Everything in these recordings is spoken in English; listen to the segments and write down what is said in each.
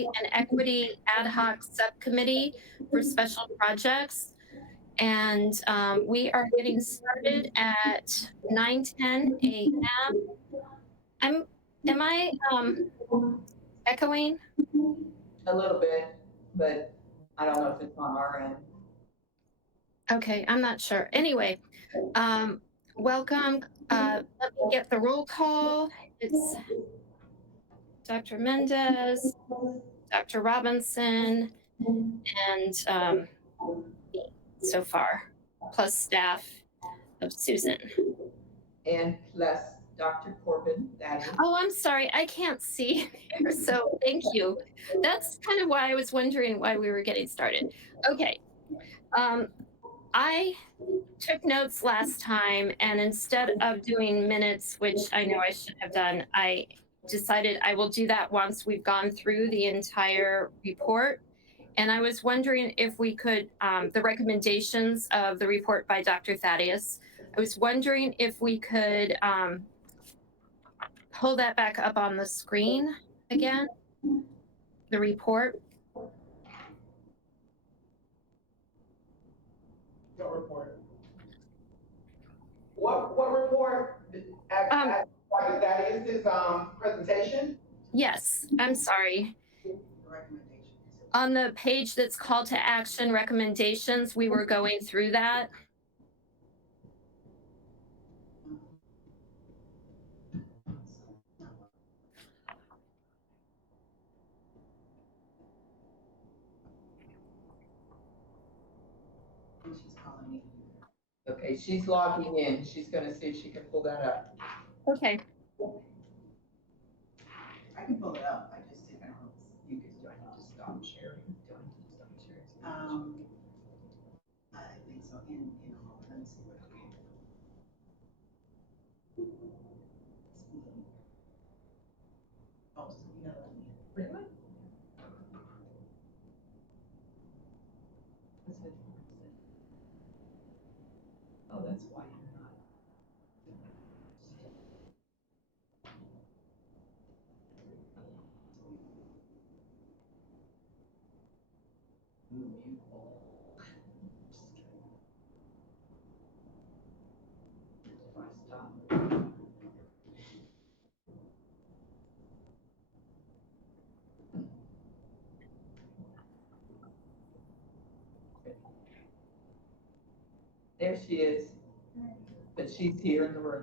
an equity ad hoc subcommittee for special projects. And we are getting started at 9:10 a.m. I'm, am I echoing? A little bit, but I don't know if it's on our end. Okay, I'm not sure. Anyway, welcome. Let me get the roll call. It's Dr. Mendez, Dr. Robinson, and me so far, plus staff of Susan. And plus Dr. Corbin, that is. Oh, I'm sorry, I can't see there, so thank you. That's kind of why I was wondering why we were getting started. Okay, I took notes last time, and instead of doing minutes, which I know I should have done, I decided I will do that once we've gone through the entire report. And I was wondering if we could, the recommendations of the report by Dr. Thaddeus, I was wondering if we could pull that back up on the screen again, the report. What report? What report? Dr. Thaddeus' presentation? Yes, I'm sorry. On the page that's call to action recommendations, we were going through that. She's calling me. Okay, she's logging in. She's gonna see if she can pull that up. Okay. I can pull it up. I just didn't know. Do I need to stop sharing? I think so. In a moment, let me see what I can. Oh, so you gotta let me. Really? Oh, that's why you're not. There she is, but she's here in the room.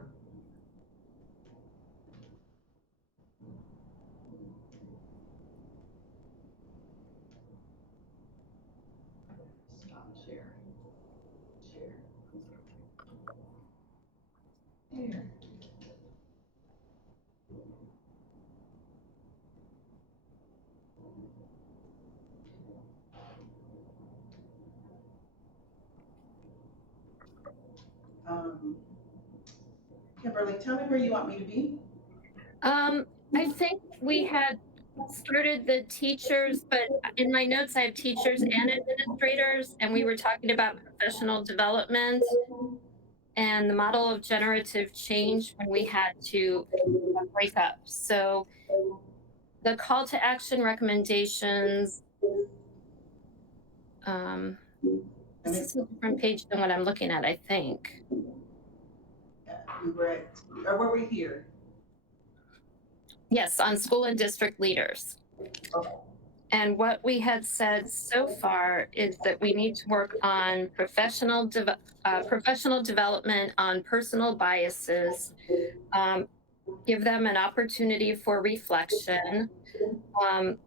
Stop sharing. Share. There. Kimberly, tell me where you want me to be. I think we had started the teachers, but in my notes, I have teachers and administrators, and we were talking about professional development and the model of generative change when we had to break up. So the call to action recommendations, this is a different page than what I'm looking at, I think. We were at, or were we here? Yes, on school and district leaders. Okay. And what we had said so far is that we need to work on professional development on personal biases, give them an opportunity for reflection, a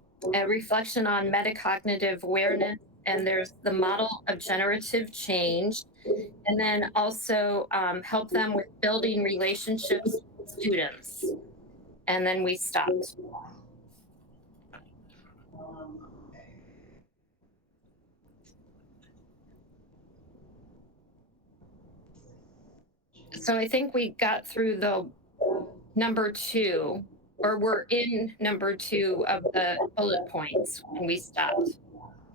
reflection on metacognitive awareness, and there's the model of generative change, and then also help them with building relationships with students. And then we stopped. So I think we got through the number 2, or we're in number 2 of the bullet points when we stopped.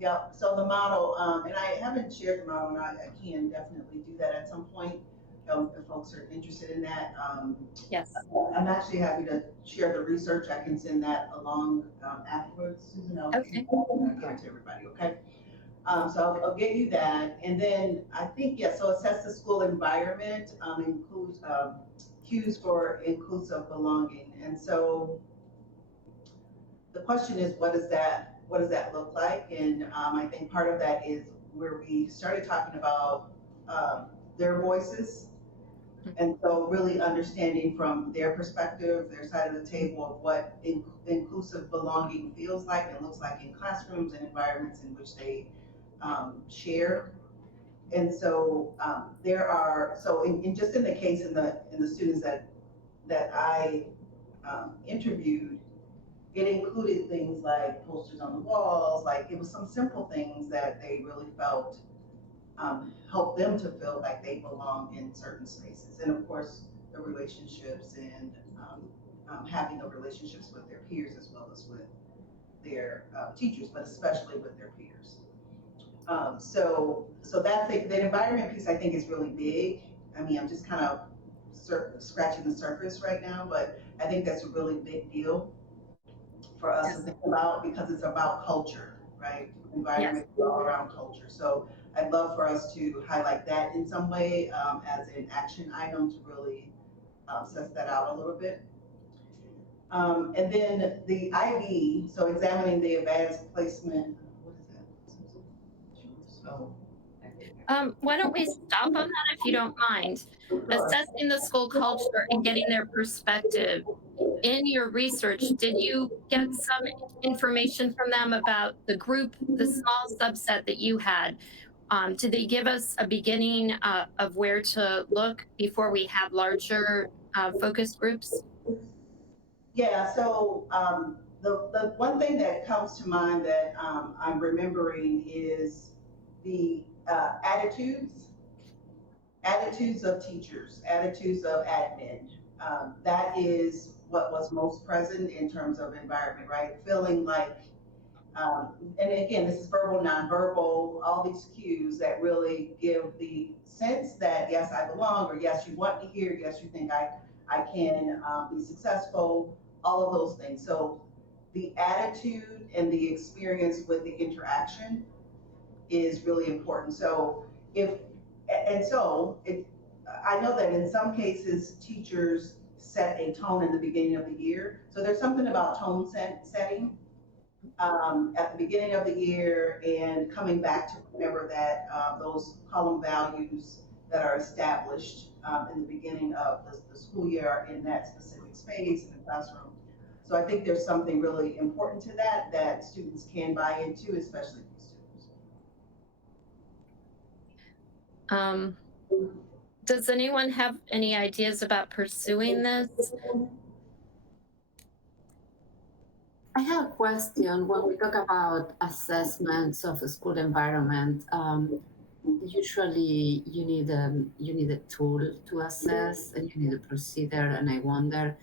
Yeah, so the model, and I haven't shared the model, and I can definitely do that at some point. if folks are interested in that. Yes. I'm actually happy to share the research. I can send that along afterwards, Susan. I'll Okay. give it to everybody, okay? So I'll get you that. And then I think, yeah, so assess the school environment, includes cues for inclusive belonging. And so the question is, what does that look like? And I think part of that is where we started talking about their voices. And so really understanding from their perspective, their side of the table of what inclusive belonging feels like and looks like in classrooms and environments in which they share. And so just in the case in the students that I interviewed, it included things like posters on the walls, like it was some simple things that they really felt helped them to feel like they belong in certain spaces. And of course, the relationships and having the relationships with their peers as well as with their teachers, but especially with their peers. So that's it. The environment piece I think is really big. I mean, I'm just kind of scratching the surface right now, but I think that's a really big deal for us to think about because it's about culture, right? Environment is all around culture. So I'd love for us to highlight that in some way as an action item to really suss that out a little bit. And then the IB, so examining the advanced placement, what is that? Oh. Why don't we stop on that if you don't mind? Assessing the school culture and getting their perspective. In your research, did you get some information from them about the group, the small subset that you had? Did they give us a beginning of where to look before we have larger focus groups? Yeah, so the one thing that comes to mind that I'm remembering is the attitudes of teachers, attitudes of admin. That is what was most present in terms of environment, right? Feeling like, and again, this is verbal, nonverbal, all these cues that really give the sense that yes, I belong, or yes, you want me here, yes, you think I can be successful, all of those things. So the attitude and the experience with the interaction is really important. So I know that in some cases teachers set a tone in the beginning of the year. So there's something about tone setting at the beginning of the year and coming back to whenever that those column values that are established in the beginning of the school year are in that specific space in the classroom. So I think there's something really important to that students can buy into, especially these students. Does anyone have any ideas about pursuing this? I have a question. When we talk about assessments of a school environment, usually you need a tool to assess and you need a procedure. And I wonder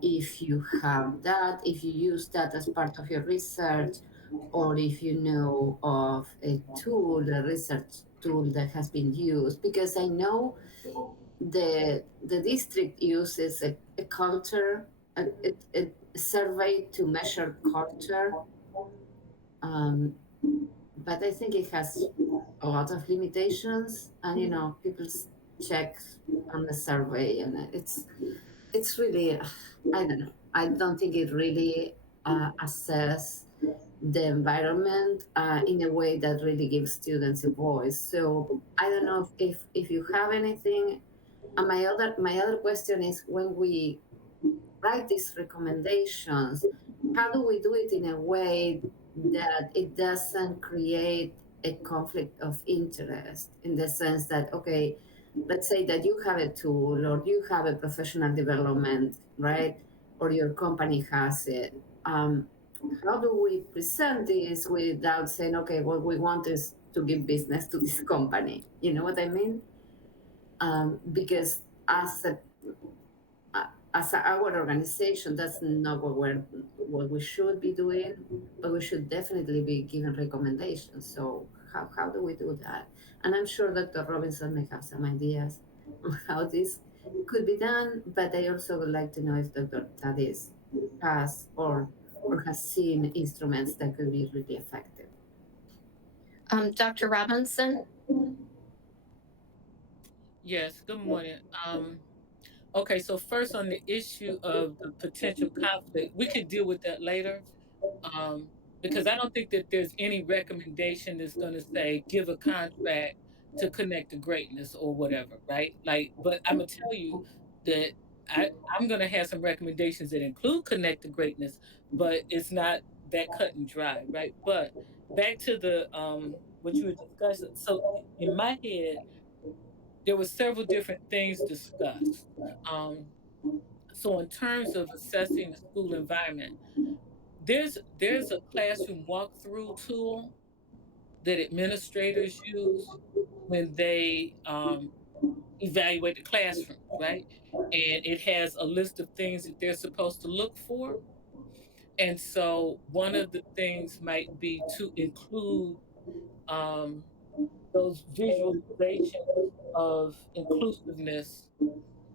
if you have that, if you use that as part of your research, or if you know of a tool, a research tool that has been used. Because I know the district uses a culture, a survey to measure culture, but I think it has a lot of limitations, and people check on the survey, and it's really, I don't know. I don't think it really assess the environment in a way that really gives students a voice. So I don't know if you have anything. And my other question is, when we write these recommendations, how do we do it in a way that it doesn't create a conflict of interest, in the sense that, okay, let's say that you have a tool or you have a professional development, right? Or your company has it. How do we present this without saying, okay, what we want is to give business to this company? You know what I mean? Because as our organization, that's not what we should be doing, but we should definitely be giving recommendations. So how do we do that? And I'm sure Dr. Robinson may have some ideas. on how this could be done, but I also would like to know if Dr. Tadis has or has seen instruments that could be really effective. Dr. Robinson? Yes, good morning. Okay, so first on the issue of the potential conflict, we could deal with that later. Um, because I don't think that there's any recommendation that's going to say give a contract to connect to greatness or whatever, right? Like, but I'm gonna tell you that I'm gonna have some recommendations that include connect to greatness, but it's not that cut and dry, right? But back to the what you were discussing. So in my head, there were several different things discussed. Um, so in terms of assessing the school environment, there's a classroom walkthrough tool that administrators use when they evaluate the classroom, right? And it has a list of things that they're supposed to look for. And so one of the things might be to include um, those visualizations of inclusiveness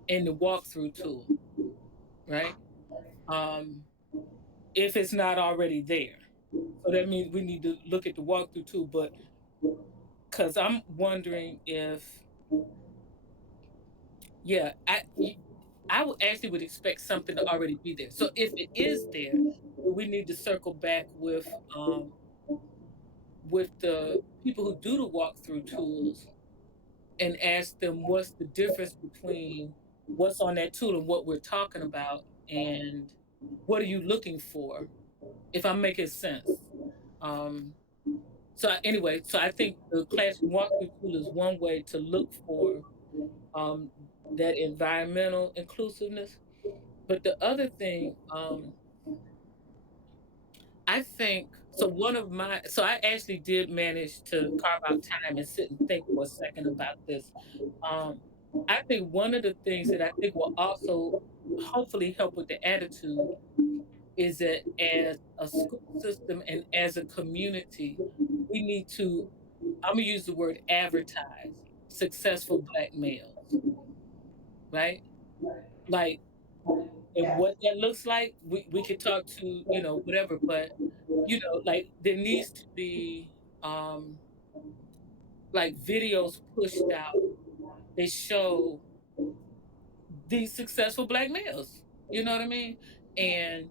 in the walkthrough tool, right? Um, if it's not already there. So that means we need to look at the walkthrough tool, but because I'm wondering if, yeah, I would actually would expect something to already be there. So if it is there, then we need to circle back with the people who do the walkthrough tools and ask them what's the difference between what's on that tool and what we're talking about, and what are you looking for, if I'm making sense. Um, anyway, so I think the classroom walkthrough tool is one way to look for um, that environmental inclusiveness. But the other thing, I think, so one of my, so I actually did manage to carve out time and sit and think for a second about this. Um, I think one of the things that I think will also hopefully help with the attitude is that as a school system and as a community, we need to, I'm gonna use the word advertise successful Black males, right? Like, and Yes. what that looks like, we could talk to, whatever, but like there needs to be um like videos pushed out. They show these successful Black males. You know what I mean? And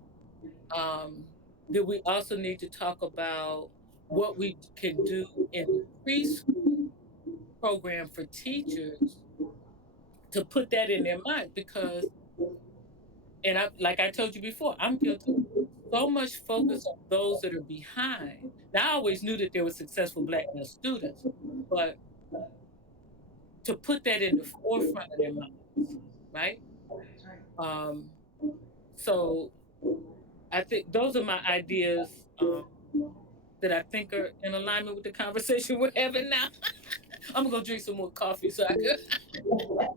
um that we also need to talk about what we can do in the preschool program for teachers to put that in their mind, because, and I, like I told you before, I'm guilty. So much focus on those that are behind. Now, I always knew that there were successful Black male students, but to put that in the forefront of their minds, right? That's right. Um, so I think those are my ideas that I think are in alignment with the conversation we're having now. I'm gonna go drink some more coffee so I could.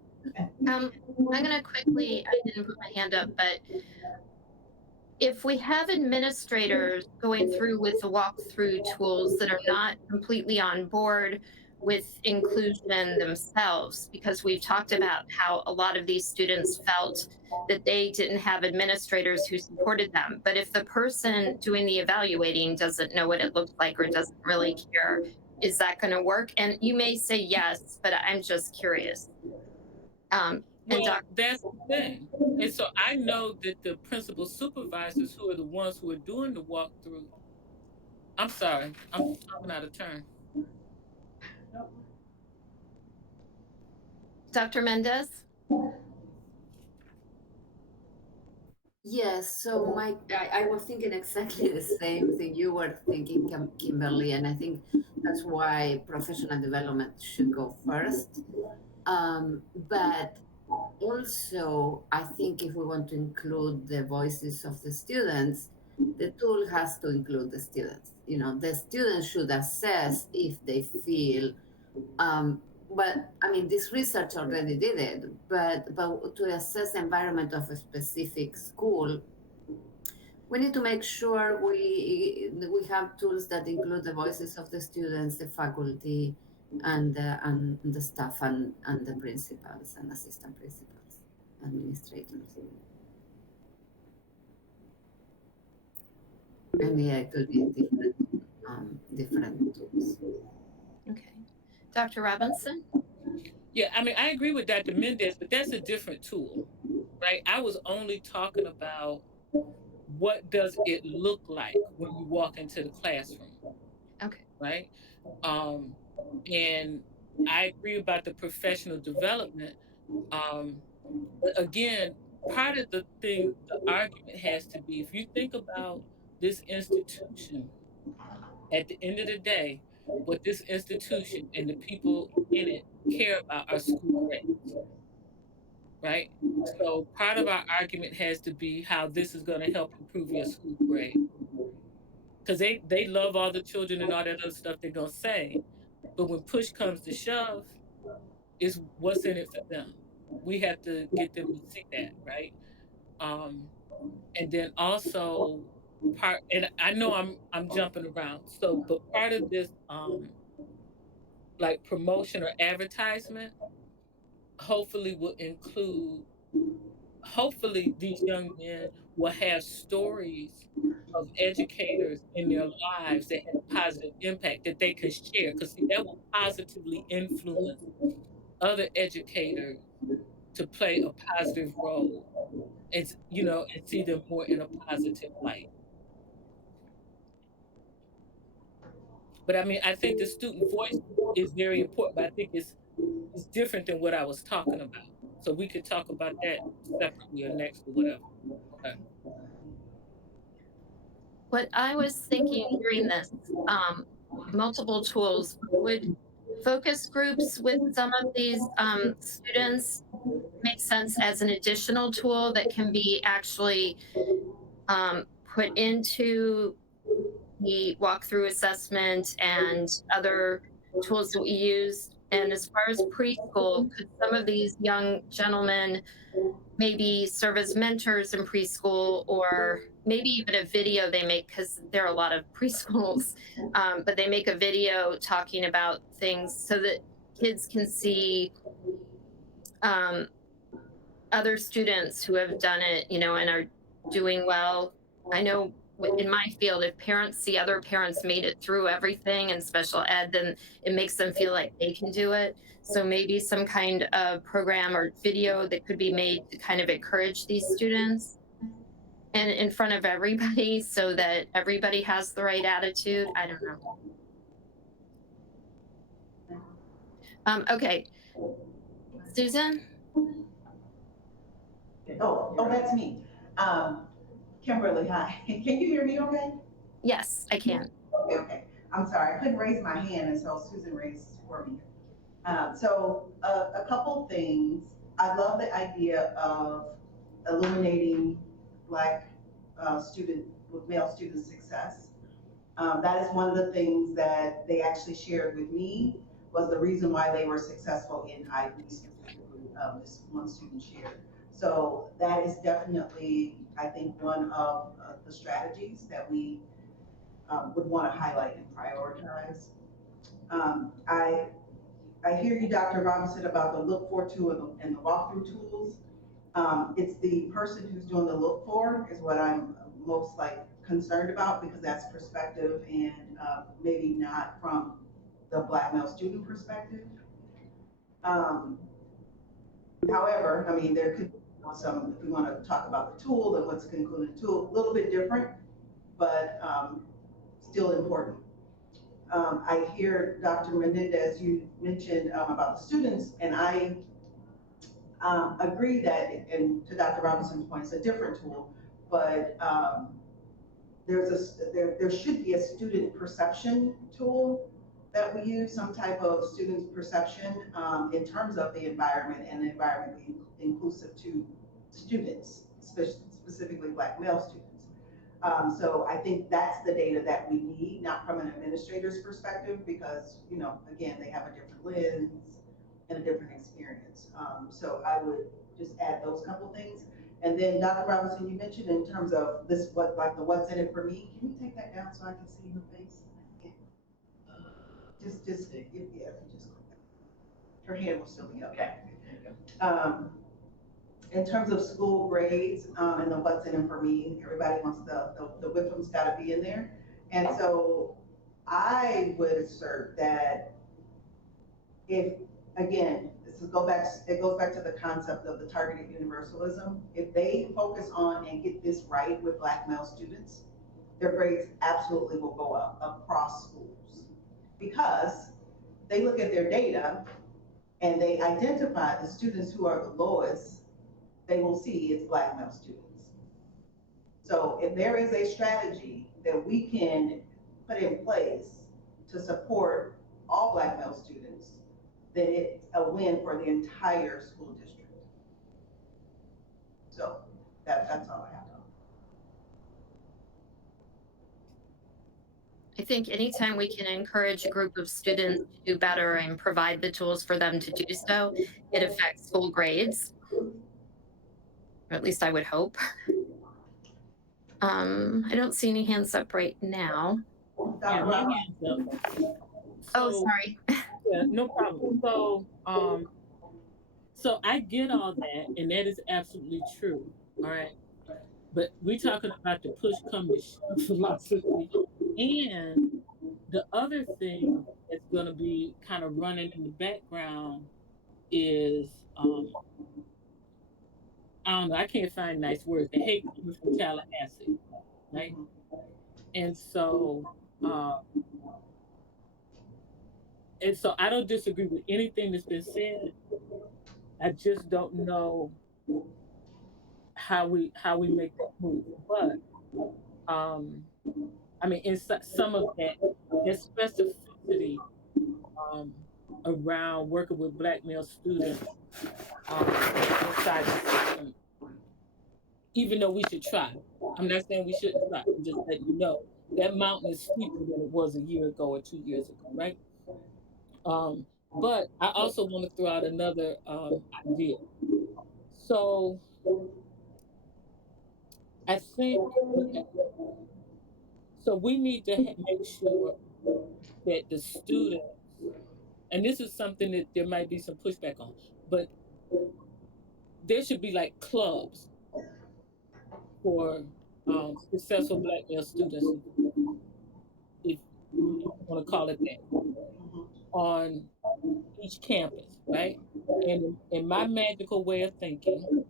I'm going to quickly, I didn't put my hand up, but if we have administrators going through with the walkthrough tools that are not completely on board with inclusion themselves, because we've talked about how a lot of these students felt that they didn't have administrators who supported them. But if the person doing the evaluating doesn't know what it looks like or doesn't really care, is that going to work? And you may say yes, but I'm just curious. And Well, that's the thing. And so I know that the principal supervisors, who are the ones who are doing the walkthrough, I'm sorry, I'm talking out of turn. Dr. Mendez? Yes, so I was thinking exactly the same thing you were thinking, Kimberly, and I think that's why professional development should go first. But also, I think if we want to include the voices of the students, the tool has to include the students. You know, the students should assess if they feel but I mean, this research already did it. But to assess the environment of a specific school, we need to make sure we have tools that include the voices of the students, the faculty, and the staff and the principals and assistant principals, administrators. And yeah, it could be different tools. Okay. Dr. Robinson? Yeah, I mean, I agree with Dr. Mendez, but that's a different tool, right? I was only talking about what does it look like when you walk into the classroom, Okay. right? Um, and I agree about the professional development. But again, part of the argument has to be if you think about this institution, at the end of the day, what this institution and the people in it care about are school grades, right? So part of our argument has to be how this is going to help improve your school grade. Because they love all the children and all that other stuff they're going to say. But when push comes to shove, is what's in it for them. We have to get them to see that, right? Um, and then also part, and I know I'm jumping around. So, but part of this, like promotion or advertisement, hopefully will include. Hopefully, these young men will have stories of educators in their lives that had a positive impact that they can share. Because see, that will positively influence other educators to play a positive role and and see them more in a positive light. But I mean, I think the student voice is very important, but I think it's different than what I was talking about. So we could talk about that separately or next or whatever. Okay. What I was thinking during this, multiple tools, would focus groups with some of these students make sense as an additional tool that can be actually put into the walkthrough assessment and other tools that we use? And as far as preschool, could some of these young gentlemen maybe serve as mentors in preschool, or maybe even a video they make, because there are a lot of preschools, but they make a video talking about things so that kids can see um, other students who have done it, and are doing well. I know in my field, if parents see other parents made it through everything in special ed, then it makes them feel like they can do it. So maybe some kind of program or video that could be made to kind of encourage these students and in front of everybody so that everybody has the right attitude. I don't know. Okay. Susan? Oh, that's me. Kimberly, hi. Can you hear me okay? Yes, I can. Okay. I'm sorry, I couldn't raise my hand, and so Susan raised for me. A couple things. I love the idea of illuminating Black male student success. That is one of the things that they actually shared with me was the reason why they were successful in IB specifically. This one student shared. So that is definitely, I think, one of the strategies that we would want to highlight and prioritize. I hear you, Dr. Robinson, about the look for tool and the walkthrough tools. It's the person who's doing the look for is what I'm most concerned about, because that's perspective and maybe not from the Black male student perspective. However, I mean, there could be some, if we want to talk about the tool and what's concluded tool, a little bit different, but still important. I hear Dr. Menendez, you mentioned about the students, and I agree that, and to Dr. Robinson's point, it's a different tool, but there should be a student perception tool that we use, some type of student perception in terms of the environment, and the environment being inclusive to students, specifically Black male students. So I think that's the data that we need, not from an administrator's perspective, because, again, they have a different lens and a different experience. So I would just add those couple things. And then Dr. Robinson, you mentioned in terms of this, what's in it for me. Can you take that down so I can see your face? Yeah. Just, if you just Her hand will still be okay. In terms of school grades, and the what's in it for me, everybody wants the WIFM's gotta be in there. And so I would assert that if, again, it goes back to the concept of the targeted universalism. If they focus on and get this right with Black male students, their grades absolutely will go up across schools. Because they look at their data and they identify the students who are the lowest, they will see it's Black male students. So if there is a strategy that we can put in place to support all Black male students, then it's a win for the entire school district. So that's all I have. I think anytime we can encourage a group of students to do better and provide the tools for them to do so, it affects school grades. Or at least I would hope. I don't see any hands up right now. Yeah, my hand's up. Oh, So, sorry. yeah, no problem. So I get all that, and that is absolutely true. All right. But we're talking about the push come to shove philosophy. And the other thing that's going to be kind of running in the background is, I don't know, I can't find nice words. The hate coming from Tallahassee, right? And so, uh, I don't disagree with anything that's been said. I just don't know how we make that move. But I mean, in some of that, there's specificity um, around working with Black male students inside the system. Even though we should try, I'm not saying we shouldn't try. I'm just letting you know that mountain is steeper than it was a year ago or 2 years ago, right? But I also want to throw out another idea. So I think, okay, so we need to make sure that the students, and this is something that there might be some pushback on, but there should be like clubs for successful Black male students, if you want to call it that, on each campus, right? And in my magical way of thinking,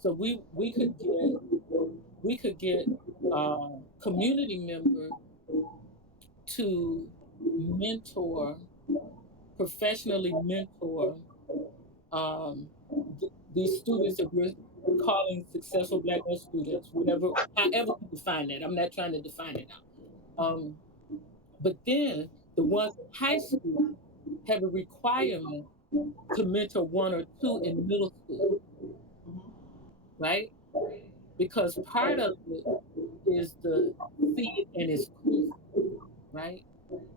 so we could get community members to mentor, professionally mentor these students that we're calling successful Black male students, however we define that. I'm not trying to define it now. But then the ones in high school have a requirement to mentor one or two in middle school, right? Because part of it is the see it and it's cool, right?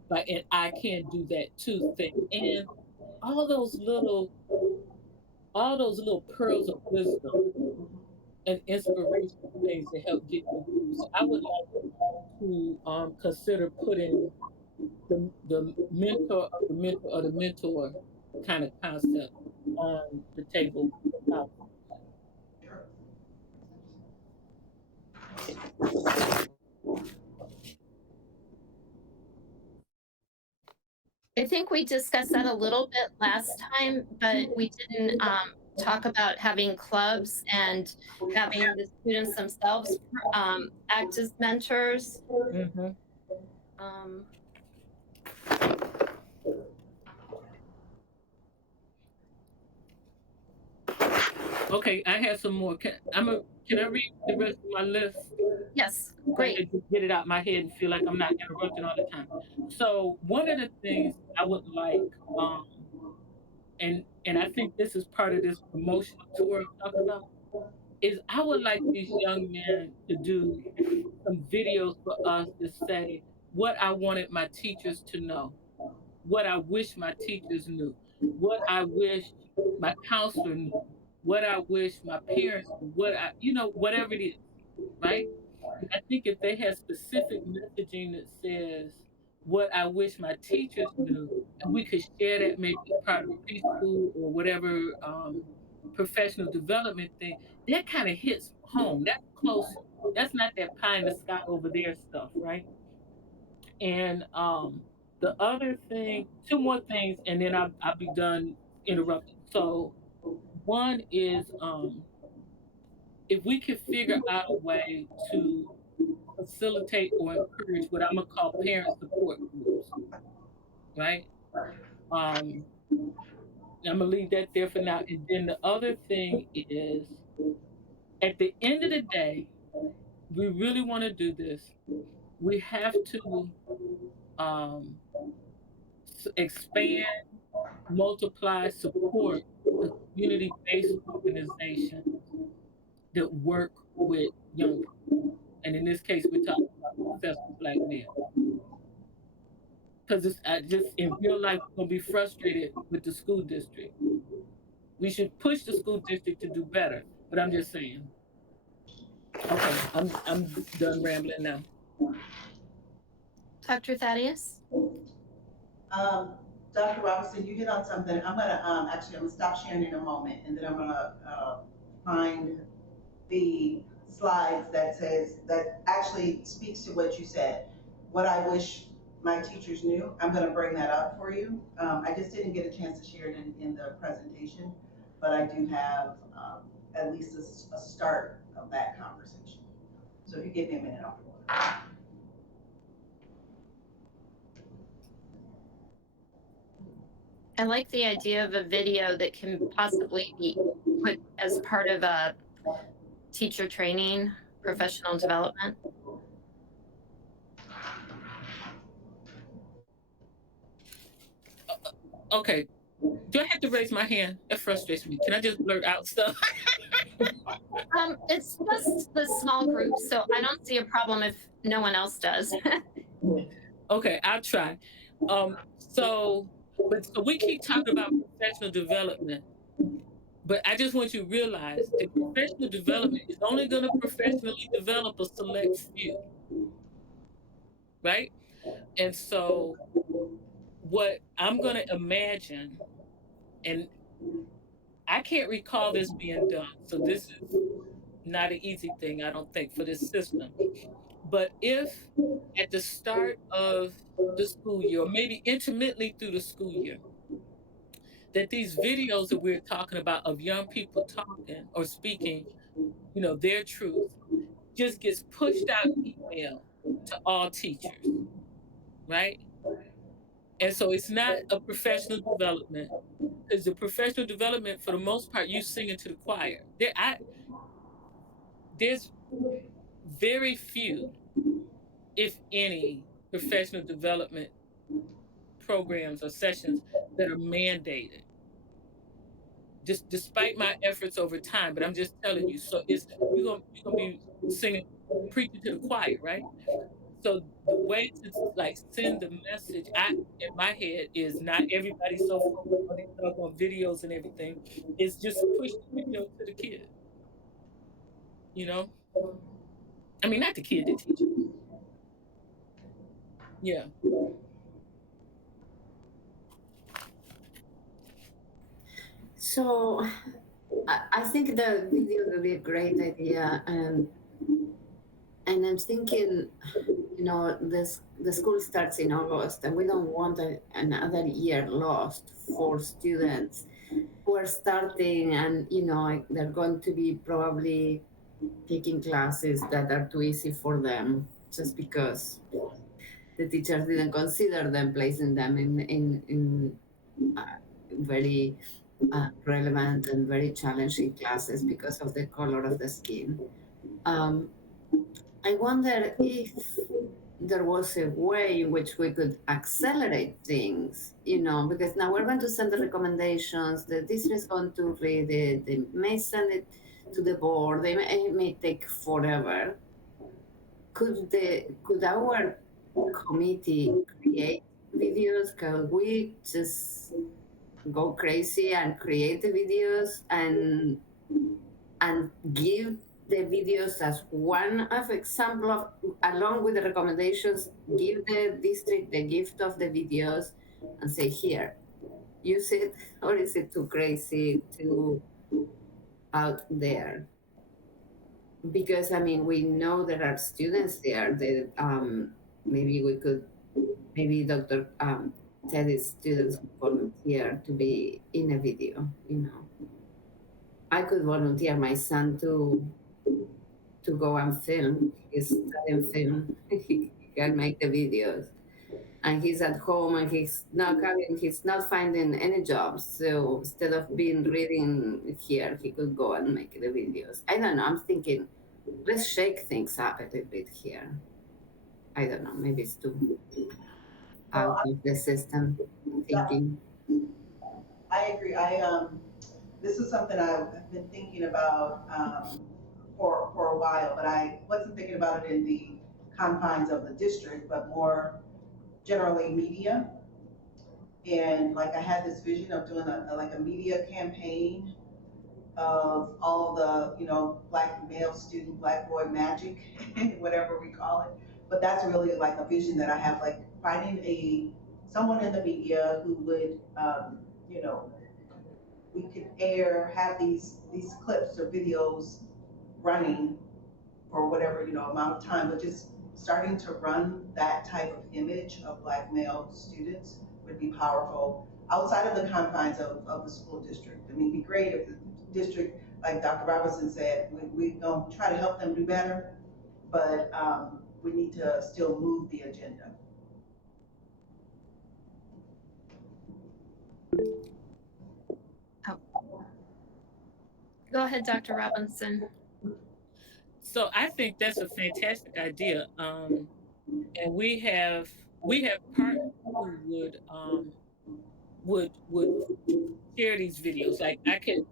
Like, and I can do that too thing. And all those little pearls of wisdom and inspiration things to help get you through. So I would like to consider putting the mentor of the mentor of the mentor kind of concept on the table. I think we discussed that a little bit last time, but we didn't talk about having clubs and having the students themselves act as mentors. Mm-hmm. Okay, I have some more. Can I read the rest of my list? Yes, I great. can just get it out my head and feel like I'm not interrupting all the time. So one of the things I would like, and I think this is part of this promotional tour I'm talking about, is I would like these young men to do some videos for us to say what I wanted my teachers to know, what I wish my teachers knew, what I wish my counselor knew, what I wish my parents knew, whatever it is, right? I think if they have specific messaging that says, what I wish my teachers knew, and we could share that maybe as part of preschool or whatever professional development thing, that kind of hits home. That's close. That's not that pie in the sky over there stuff, right? And the other thing, two more things, and then I'll be done interrupting. So one is if we could figure out a way to facilitate or encourage what I'm gonna call parent support groups, right? Um, I'm gonna leave that there for now. And then the other thing is, at the end of the day, we really want to do this. We have to um, expand, multiply, support the community-based organizations that work with young people. And in this case, we're talking about successful Black males. Because it's just in real life, we're gonna be frustrated with the school district. We should push the school district to do better. But I'm just saying. Okay, I'm done rambling now. Dr. Thaddeus? Dr. Robinson, you hit on something. I'm gonna stop sharing in a moment, and then I'm gonna find the slides that actually speaks to what you said. What I wish my teachers knew, I'm gonna bring that up for you. I just didn't get a chance to share it in the presentation, but I do have at least a start of that conversation. So if you give me a minute, I'll pull it up. I like the idea of a video that can possibly be put as part of a teacher training, professional development. Okay. Do I have to raise my hand? That frustrates me. Can I just blurt out stuff? It's just the small group, so I don't see a problem if no one else does. Okay, I'll try. So we keep talking about professional development, but I just want you to realize that professional development is only going to professionally develop a select few, right? And so what I'm going to imagine, and I can't recall this being done, so this is not an easy thing, I don't think, for this system. But if at the start of the school year, or maybe intermittently through the school year, that these videos that we're talking about of young people talking or speaking, their truth, just gets pushed out email to all teachers, right? And so it's not a professional development, because the professional development, for the most part, you singing to the choir. There's very few, if any, professional development programs or sessions that are mandated. Just despite my efforts over time, but I'm just telling you. So you're gonna be singing, preaching to the choir, right? So the way to like send the message, in my head, is not everybody so focused on these doggone videos and everything. It's just push the video to the kid. I mean, not the kid, the teacher. Yeah. So I think the video will be a great idea, and I'm thinking, the school starts in August, and we don't want another year lost for students who are starting, and they're going to be probably taking classes that are too easy for them just because the teachers didn't consider them, placing them in very relevant and very challenging classes because of the color of the skin. I wonder if there was a way in which we could accelerate things, because now we're going to send the recommendations, the district is going to read it, they may send it to the board, it may take forever. Could our committee create videos? Could we just go crazy and create the videos and give the videos as one of example of, along with the recommendations, give the district the gift of the videos and say, here, use it, or is it too crazy, too out there? Because I mean, we know there are students there that maybe we could, maybe Dr. Teddy's students could volunteer to be in a video, you know. I could volunteer my son to go and film. He's studying film. He can make the videos. And he's at home and he's not finding any jobs. So instead of being reading here, he could go and make the videos. I don't know. I'm thinking, let's shake things up a little bit here. I don't know. Maybe it's too out of the system thinking. I agree. This is something I've been thinking about for a while, but I wasn't thinking about it in the confines of the district, but more generally media. And like I had this vision of doing like a media campaign of all of the, you know, black male student, black boy magic, whatever we call it. But that's really like a vision that I have, like finding someone in the media who would, you know, we could have these clips or videos running for whatever, you know, amount of time, but just starting to run that type of image of black male students would be powerful outside of the confines of the school district. I mean, it'd be great if the district, like Dr. Robinson said, we don't try to help them do better, but we need to still move the agenda. Go ahead, Dr. Robinson. So I think that's a fantastic idea. And we have partners who would share these videos. Like I could,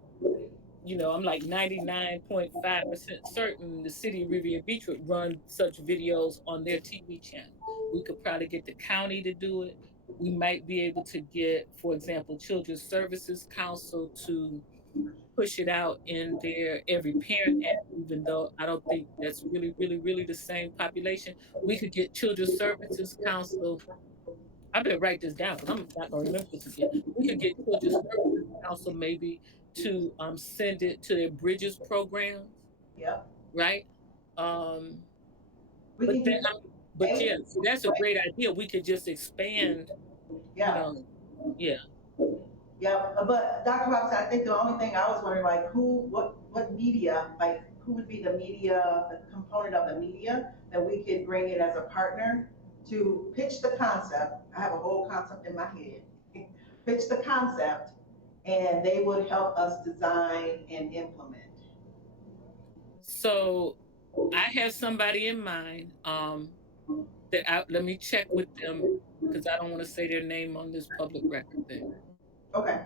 you know, I'm like 99.5% certain the city of Riviera Beach would run such videos on their TV channel. We could probably get the county to do it. We might be able to get, for example, Children's Services Council to push it out in their Every Parent app, even though I don't think that's really the same population. We could get Children's Services Council. I better write this down because I'm not gonna remember this again. We could get Children's Services Council maybe to send it to their Bridges program, Yep. right? Um, We but can then, use but yeah, so that's a great idea. We could just expand, yeah. you know, yeah. Yeah, but Dr. Robinson, I think the only thing I was wondering, like, what media, like, who would be the media, the component of the media that we could bring in as a partner to pitch the concept. I have a whole concept in my head. Pitch the concept, and they would help us design and implement. So I have somebody in mind let me check with them because I don't want to say their name on this public record thing. Okay.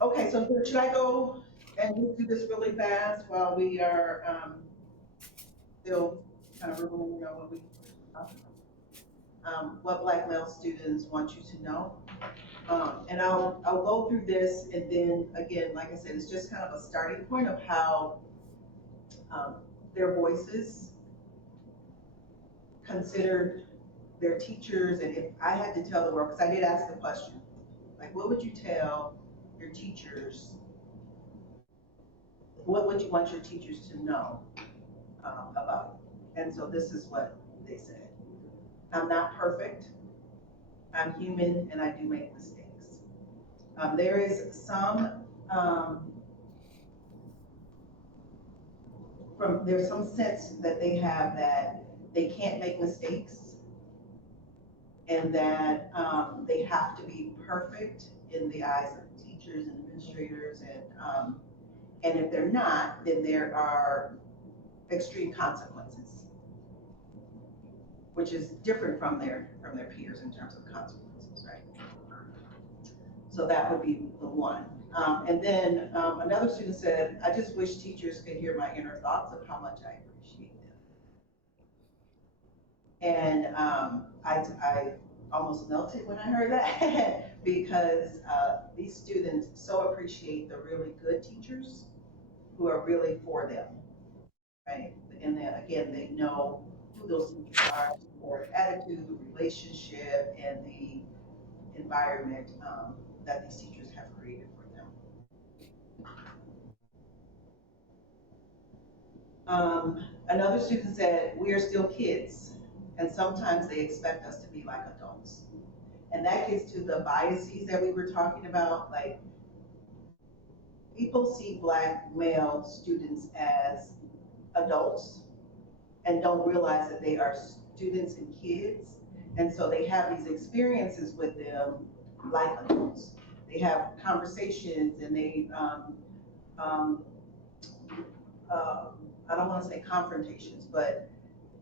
Okay, so should I go and just do this really fast while we are still kind of reviewing what black male students want you to know? And I'll go through this, and then again, like I said, it's just kind of a starting point of how their voices considered their teachers. And if I had to tell the world, because I did ask the question, like, what would you tell your teachers? What would you want your teachers to know about you? And so this is what they said. I'm not perfect. I'm human and I do make mistakes. There is some, there's some sense that they have that they can't make mistakes and that they have to be perfect in the eyes of teachers and administrators, and if they're not, then there are extreme consequences, which is different from their peers in terms of consequences, right? So that would be the one. And then another student said, I just wish teachers could hear my inner thoughts of how much I appreciate them. And I almost melted when I heard that because these students so appreciate the really good teachers who are really for them, right? And then again, they know who those teachers are, their attitude, relationship, and the environment that these teachers have created for them. Another student said, "We are still kids, and sometimes they expect us to be like adults." And that gets to the biases that we were talking about. Like, people see Black male students as adults and don't realize that they are students and kids. And so they have these experiences with them like adults. They have conversations and they, um, I don't want to say confrontations, but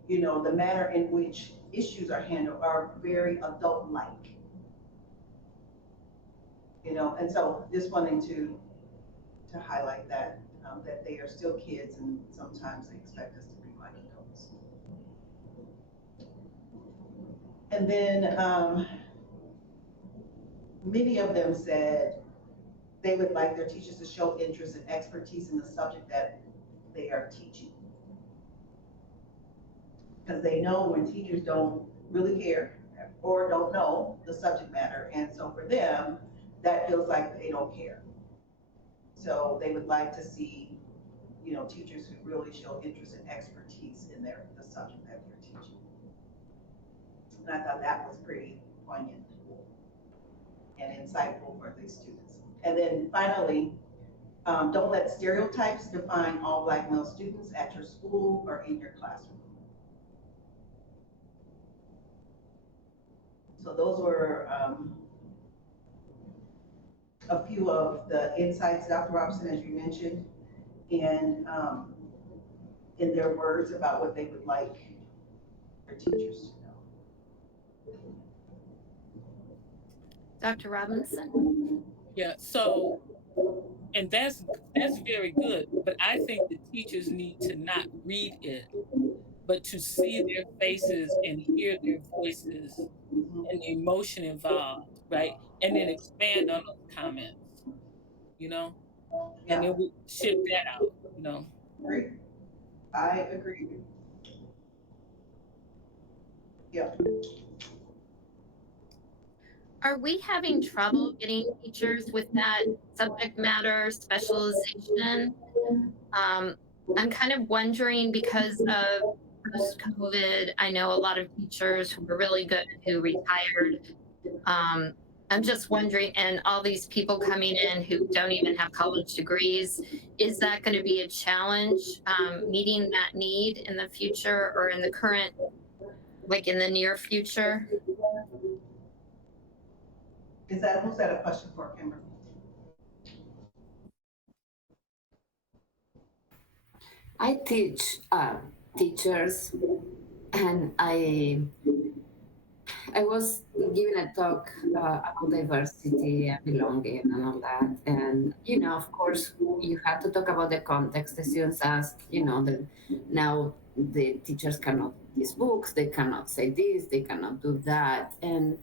the manner in which issues are handled are very adult-like. And so just wanting to highlight that that they are still kids and sometimes they expect us to be like adults. And then many of them said they would like their teachers to show interest and expertise in the subject that they are teaching. Because they know when teachers don't really care or don't know the subject matter. And so for them, that feels like they don't care. So they would like to see, teachers who really show interest and expertise in the subject that they're teaching. And I thought that was pretty poignant and insightful for these students. And then finally, don't let stereotypes define all Black male students at your school or in your classroom. So those were a few of the insights, Dr. Robinson, as you mentioned, and in their words about what they would like their teachers to know. Dr. Robinson? Yeah, so, and that's very good, but I think the teachers need to not read it, but to see their faces and hear their voices and the emotion involved, right? And then expand on those comments, you know? And Yeah, then we ship that out. agree. I agree. Yeah. Are we having trouble getting teachers with that subject matter specialization? I'm kind of wondering because of post-COVID, I know a lot of teachers who were really good who retired. I'm just wondering, and all these people coming in who don't even have college degrees, is that going to be a challenge meeting that need in the future or in the current, like in the near future? Who's that a question for, Kimberly? I teach teachers, and I was giving a talk about diversity and belonging and all that. And, of course, you have to talk about the context. The students ask, now the teachers cannot these books, they cannot say this, they cannot do that. And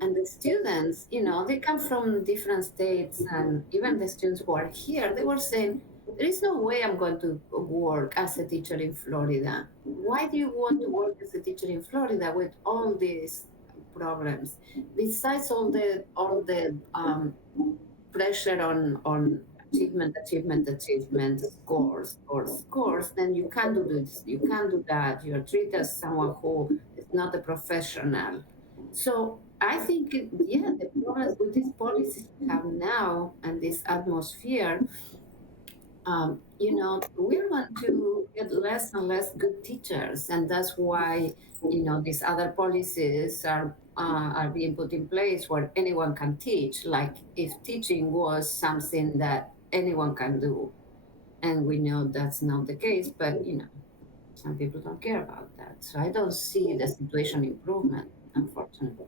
the students, they come from different states, and even the students who are here, they were saying, there is no way I'm going to work as a teacher in Florida. Why do you want to work as a teacher in Florida with all these problems? Besides all the pressure on achievement, scores, then you can't do this, you can't do that. You're treated as someone who is not a professional. So I think, the problems with these policies we have now and this atmosphere, we're going to get less and less good teachers, and that's why these other policies are being put in place where anyone can teach, like if teaching was something that anyone can do, and we know that's not the case, but some people don't care about that. So I don't see the situation improvement, unfortunately.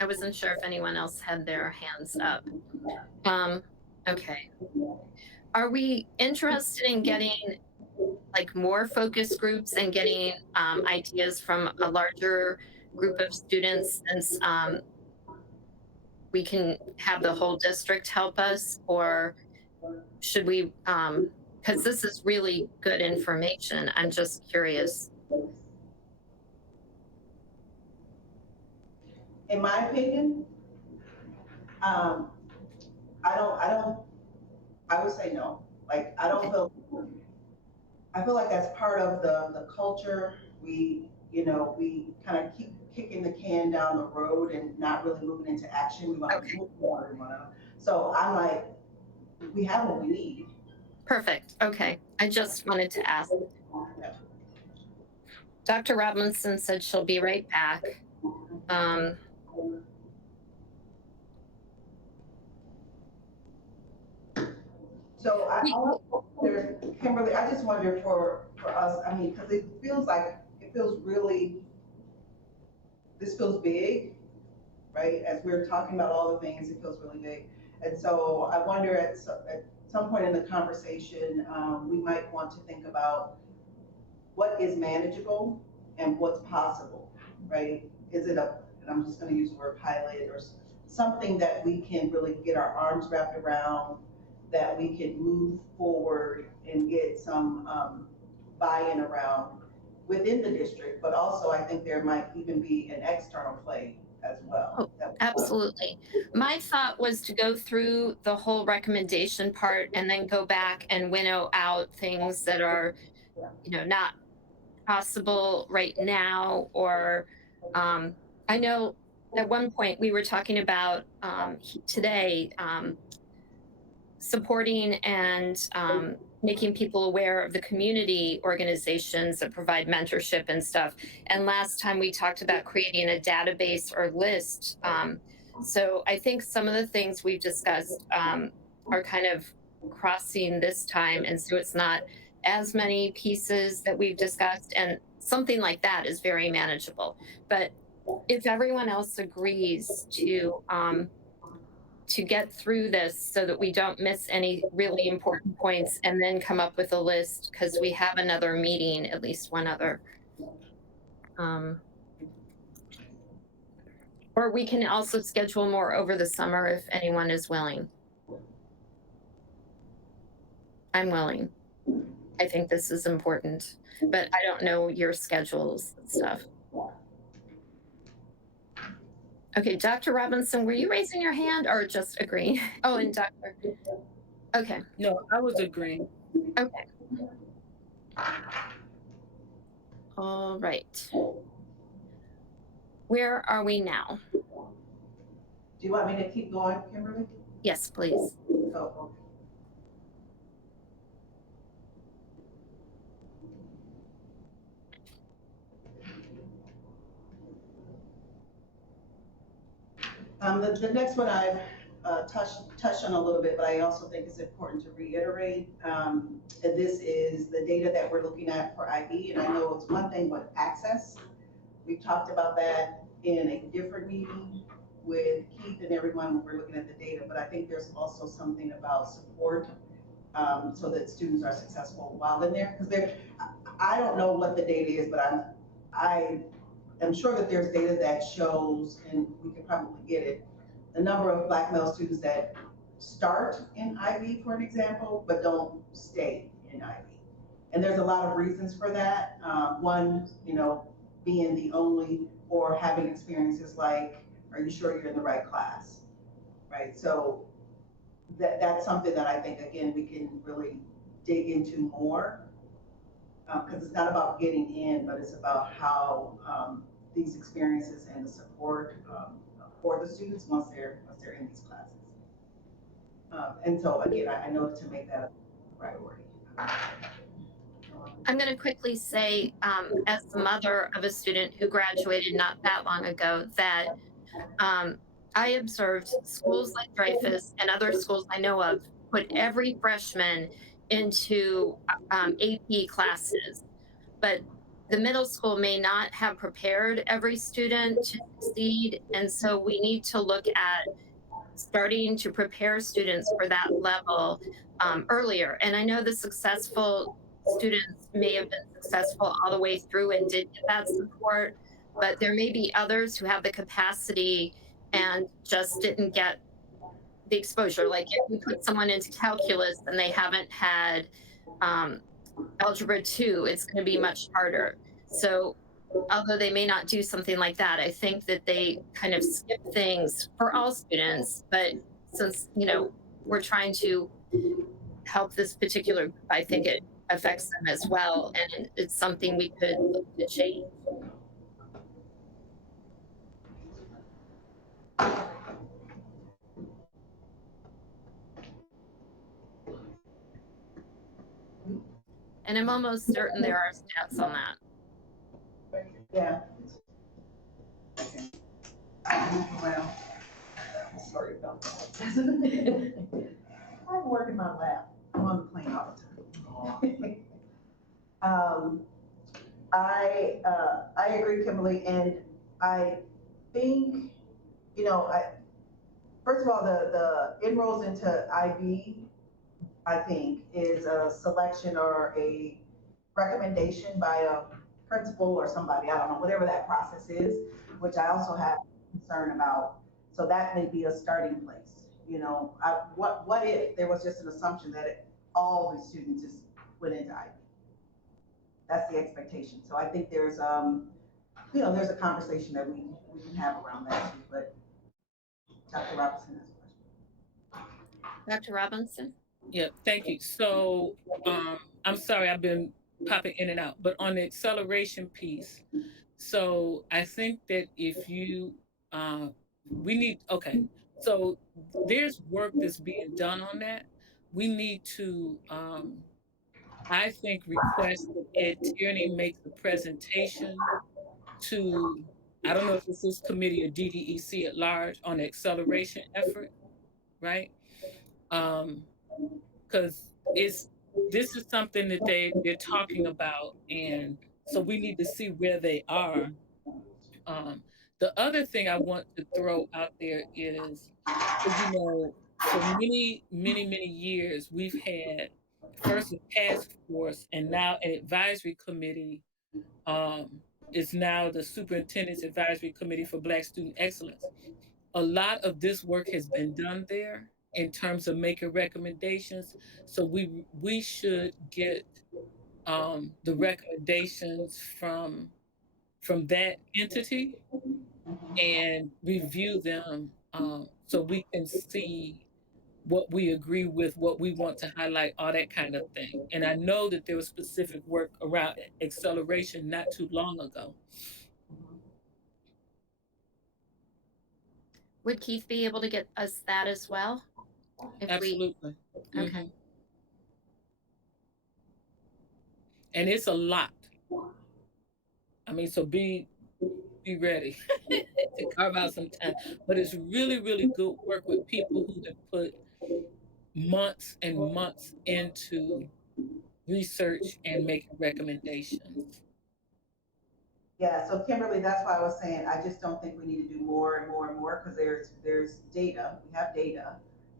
I wasn't sure if anyone else had their hands up. Okay. Are we interested in getting like more focus groups and getting ideas from a larger group of students, since we can have the whole district help us, or should we, because this is really good information. I'm just curious. In my opinion, um, I would say no. Like, I feel like that's part of the culture. We kind of keep kicking the can down the road and not really moving into action. We want to Okay. move forward. So I'm like, we have what we need. Perfect. Okay. I just wanted to ask. Dr. Robinson said she'll be right back. Um, So Kimberly, I just wonder for us, I mean, because it feels really, this feels big, right? As we're talking about all the things, it feels really big. And so I wonder at some point in the conversation, we might want to think about what is manageable and what's possible, right? Is it and I'm just going to use the word pilot, or something that we can really get our arms wrapped around, that we can move forward and get some buy-in around within the district, but also I think there might even be an external play as well. Oh, absolutely. My thought was to go through the whole recommendation part and then go back and winnow out things that are, not possible right now, or I know at one point we were talking about today, supporting and making people aware of the community organizations that provide mentorship and stuff. And last time we talked about creating a database or list. So I think some of the things we've discussed are kind of crossing this time. And so it's not as many pieces that we've discussed. And something like that is very manageable. But if everyone else agrees to get through this so that we don't miss any really important points, and then come up with a list, because we have another meeting, at least one other. Or we can also schedule more over the summer if anyone is willing. I'm willing. I think this is important, but I don't know your schedules and stuff. Okay, Dr. Robinson, were you raising your hand or just agreeing? Oh, and Dr. Okay. No, I was agreeing. Okay. All right. Where are we now? Do you want me to keep going, Kimberly? Yes, please. Oh, okay. The next one I've touched on a little bit, but I also think it's important to reiterate. And this is the data that we're looking at for IB. And I know it's one thing with access. We talked about that in a different meeting with Keith and everyone when we're looking at the data, but I think there's also something about support, so that students are successful while in there. Because I don't know what the data is, but I am sure that there's data that shows, and we could probably get it, the number of Black male students that start in IB, for an example, but don't stay in IB. And there's a lot of reasons for that. One, being the only, or having experiences like, are you sure you're in the right class, right? So that's something that I think, again, we can really dig into more, because it's not about getting in, but it's about how these experiences and the support for the students once they're in these classes. And so again, I know to make that a priority. I'm going to quickly say, as the mother of a student who graduated not that long ago, that I observed schools like Dreyfus and other schools I know of put every freshman into AP classes, but the middle school may not have prepared every student to succeed. And so we need to look at starting to prepare students for that level earlier. And I know the successful students may have been successful all the way through and did get that support, but there may be others who have the capacity and just didn't get the exposure. Like if you put someone into calculus and they haven't had algebra 2, it's going to be much harder. So although they may not do something like that, I think that they kind of skip things for all students. But since, we're trying to help this particular group, I think it affects them as well. And it's something we could look to change. And I'm almost certain there are stats on that. Yeah. Well, sorry about that. I'm working my lab. I'm on the plane all the time. I agree, Kimberly, and I think, first of all, the enrolls into IB, I think, is a selection or a recommendation by a principal or somebody, I don't know, whatever that process is, which I also have concern about. So that may be a starting place. What if there was just an assumption that all the students just went into IB? That's the expectation. So I think there's there's a conversation that we can have around that too. But Dr. Robinson has a question. Dr. Robinson? Yeah, thank you. So I'm sorry, I've been popping in and out, but on the acceleration piece, so I think that if you so there's work that's being done on that. We need to I think request that Ed Tierney makes a presentation to, I don't know if it's this committee or DDEC at large, on the acceleration effort, right? Because this is something that they're talking about, and so we need to see where they are. The other thing I want to throw out there is, for many years we've had first a task force and now an advisory committee. Is now the Superintendent's Advisory Committee for Black Student Excellence. A lot of this work has been done there in terms of making recommendations. So we should get the recommendations from that entity and review them, so we can see what we agree with, what we want to highlight, all that kind of thing. And I know that there was specific work around acceleration not too long ago. Would Keith be able to get us that as well? Absolutely. Okay. And it's a lot. I mean, so be ready to carve out some time. But it's really, really good work with people who have put months and months into research and making recommendations. Yeah, so Kimberly, that's why I was saying, I just don't think we need to do more and more and more, because there's data, we have data,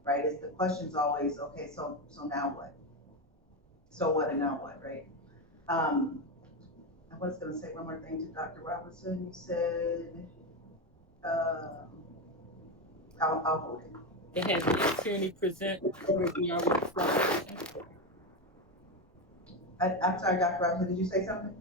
right? It's the question's always, okay, so now what? So what and now what, right? I was gonna say one more thing to Dr. Robinson. You said, I'll hold it. They had the attorney present where we are with acceleration. I'm sorry, Dr. Robinson, did you say something?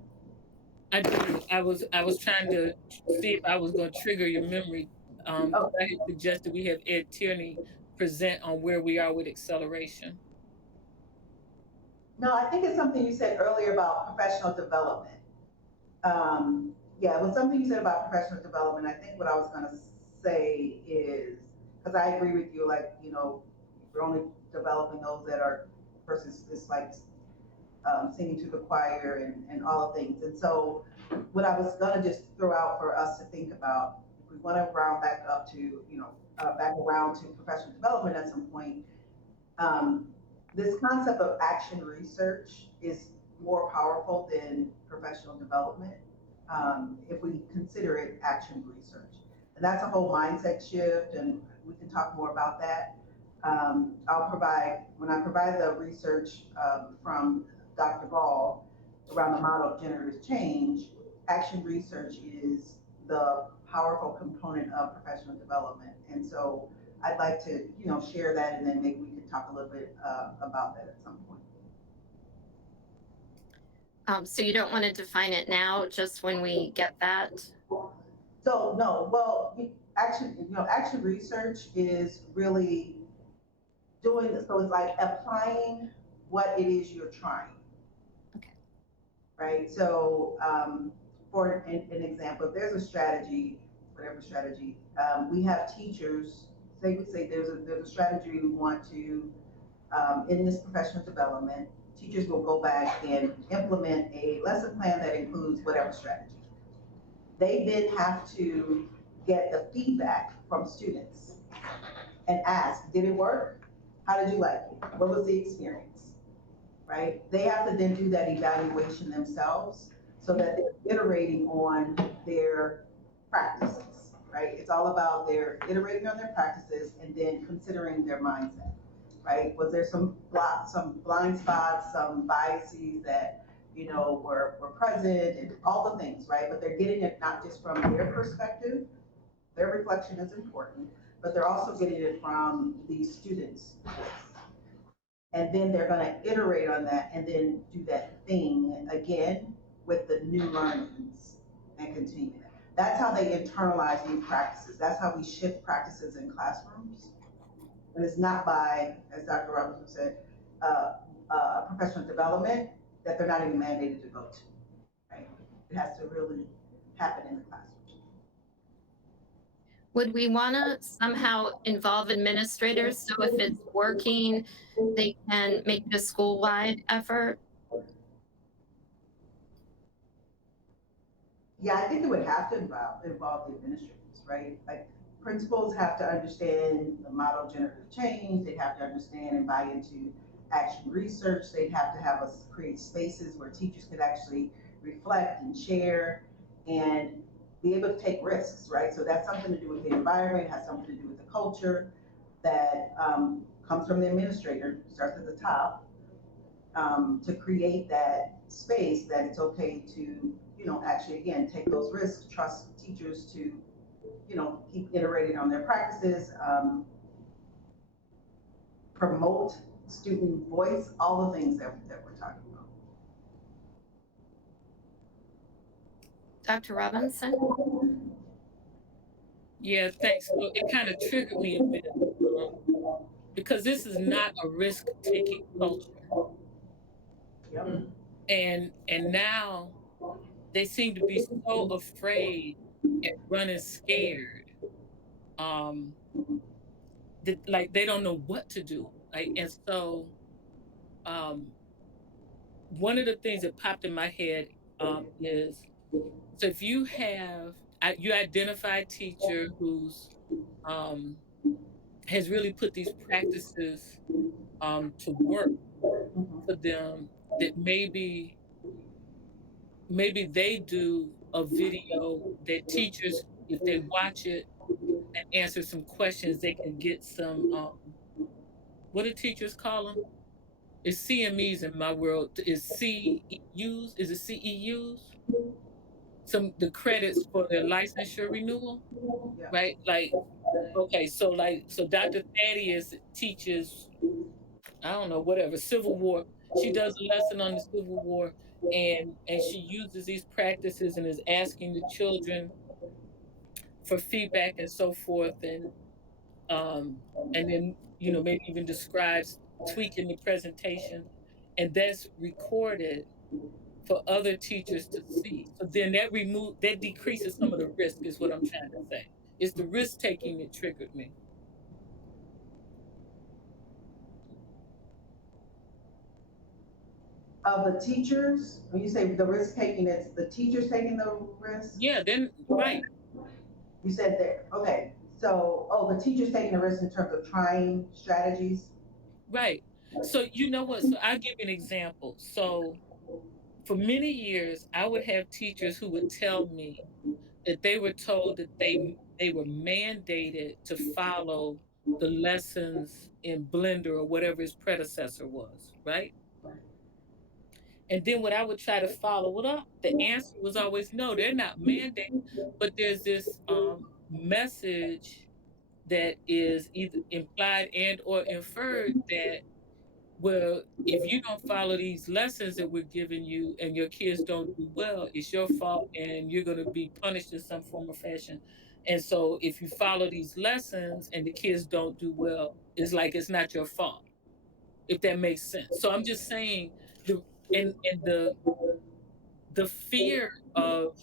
I did. I was trying to see if I was going to trigger your memory. I had suggested we have Ed Tierney present on where we are with acceleration. No, I think it's something you said earlier about professional development. Yeah, it was something you said about professional development. I think what I was going to say is, because I agree with you, like, we're only developing those that are versus this, like, singing to the choir and all the things. And so what I was gonna just throw out for us to think about, if we want to round back up to, back around to professional development at some point, this concept of action research is more powerful than professional development, if we consider it action research. And that's a whole mindset shift, and we can talk more about that. When I provide the research from Dr. Ball around the model of generative change, action research is the powerful component of professional development. And so I'd like to, share that, and then maybe we could talk a little bit about that at some point. So you don't want to define it now, just when we get that? So no, well, action research is really doing, so it's like applying what it is you're trying. Okay. Right? So for an example, if there's a strategy, whatever strategy, we have teachers, say we say there's a strategy we want to, in this professional development, teachers will go back and implement a lesson plan that includes whatever strategy. They then have to get the feedback from students and ask, did it work? How did you like it? What was the experience? Right? They have to then do that evaluation themselves so that they're iterating on their practices, right? It's all about their iterating on their practices and then considering their mindset, right? Was there some blind spots, some biases that were present, and all the things, right? But they're getting it not just from their perspective, their reflection is important, but they're also getting it from the students. And then they're gonna iterate on that and then do that thing again with the new learnings and continue that. That's how they internalize new practices. That's how we shift practices in classrooms. And it's not by, as Dr. Robinson said, professional development that they're not even mandated to go to, right? It has to really happen in the classroom. Would we want to somehow involve administrators so if it's working, they can make it a school-wide effort? Yeah, I think it would have to involve the administrators, right? Like principals have to understand the model of generative change. They have to understand and buy into action research. They'd have to have us create spaces where teachers could actually reflect and share and be able to take risks, right? So that's something to do with the environment, has something to do with the culture that comes from the administrator, starts at the top, to create that space that it's okay to, actually, again, take those risks, trust teachers to, keep iterating on their practices, promote student voice, all the things that we're talking about. Dr. Robinson? Yeah, thanks. So it kind of triggered me a bit because this is not a risk-taking culture, Yep. and now they seem to be so afraid and running scared, um, that like they don't know what to do. Like, and so um, one of the things that popped in my head is, so if you have you identify a teacher who's um, has really put these practices to work for them, that maybe they do a video that teachers, if they watch it and answer some questions, they can get some what do teachers call them? It's CMEs in my world. Is CEUs? Is it CEUs? Some the credits for their licensure renewal, Yeah. right? Like, okay, so Dr. Thaddeus teaches, I don't know, whatever, Civil War. She does a lesson on the Civil War, and she uses these practices and is asking the children for feedback and so forth, um and then maybe even describes tweaking the presentation, and that's recorded for other teachers to see. So then that decreases some of the risk, is what I'm trying to say. It's the risk taking that triggered me. Of the teachers, when you say the risk taking, it's the teachers taking the risk? Yeah, then right. You said there, okay. So, the teachers taking the risk in terms of trying strategies? Right. So you know what? So I'll give you an example. So for many years, I would have teachers who would tell me that they were told that they were mandated to follow the lessons in Blender or whatever his predecessor was, right? And then when I would try to follow it up, the answer was always no, they're not mandated. But there's this message that is either implied and or inferred that, well, if you don't follow these lessons that we're giving you and your kids don't do well, it's your fault and you're going to be punished in some form or fashion. And so if you follow these lessons and the kids don't do well, it's like it's not your fault, if that makes sense. So I'm just saying the and the fear of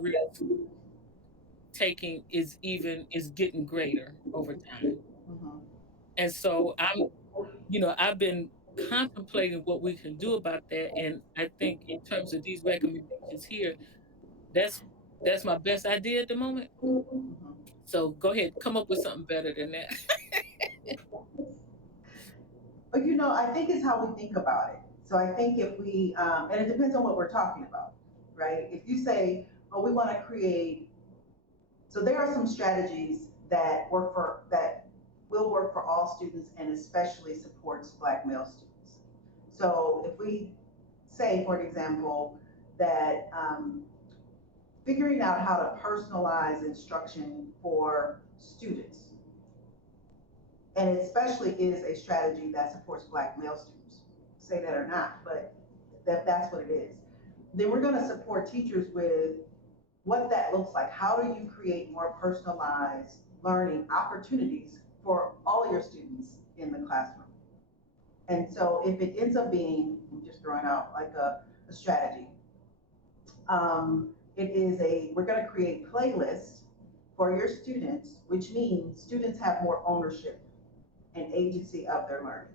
risk taking is getting greater over time. Mhm. And so I've been contemplating what we can do about that. And I think in terms of these recommendations here, that's that's my best idea at the moment. Mhm. So go ahead, come up with something better than that. But I think it's how we think about it. So I think if we, and it depends on what we're talking about, right? If you say, oh, we want to create, so there are some strategies that will work for all students and especially supports Black male students. So if we say, for example, that figuring out how to personalize instruction for students, and it especially is a strategy that supports Black male students, say that or not, but that's what it is. Then we're going to support teachers with what that looks like. How do you create more personalized learning opportunities for all your students in the classroom? And so if it ends up being, I'm just throwing out like a strategy, we're going to create playlists for your students, which means students have more ownership and agency of their learning.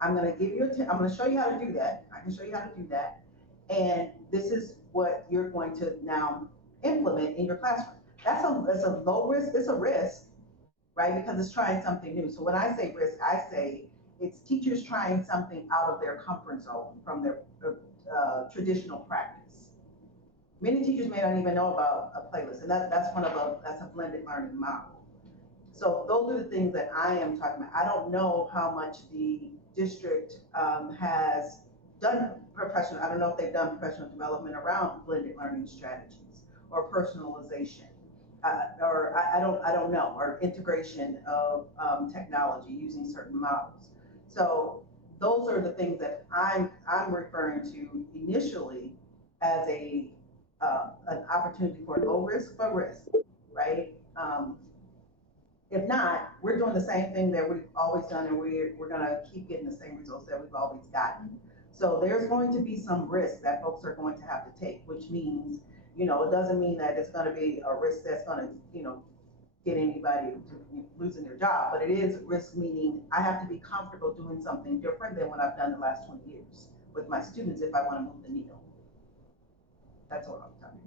I'm going to show you how to do that. I can show you how to do that. And this is what you're going to now implement in your classroom. That's a low risk, it's a risk, right? Because it's trying something new. So when I say risk, I say it's teachers trying something out of their comfort zone from their traditional practice. Many teachers may not even know about a playlist, and that's a blended learning model. So those are the things that I am talking about. I don't know how much the district has done professional. I don't know if they've done professional development around blended learning strategies or personalization, I don't know, or integration of technology using certain models. So those are the things that I'm referring to initially as an opportunity for low risk but risk, right? If not, we're doing the same thing that we've always done, and we're going to keep getting the same results that we've always gotten. So there's going to be some risk that folks are going to have to take, which means, it doesn't mean that it's going to be a risk that's going to, get anybody losing their job, but it is risk, meaning I have to be comfortable doing something different than what I've done the last 20 years with my students if I want to move the needle. That's what I'm talking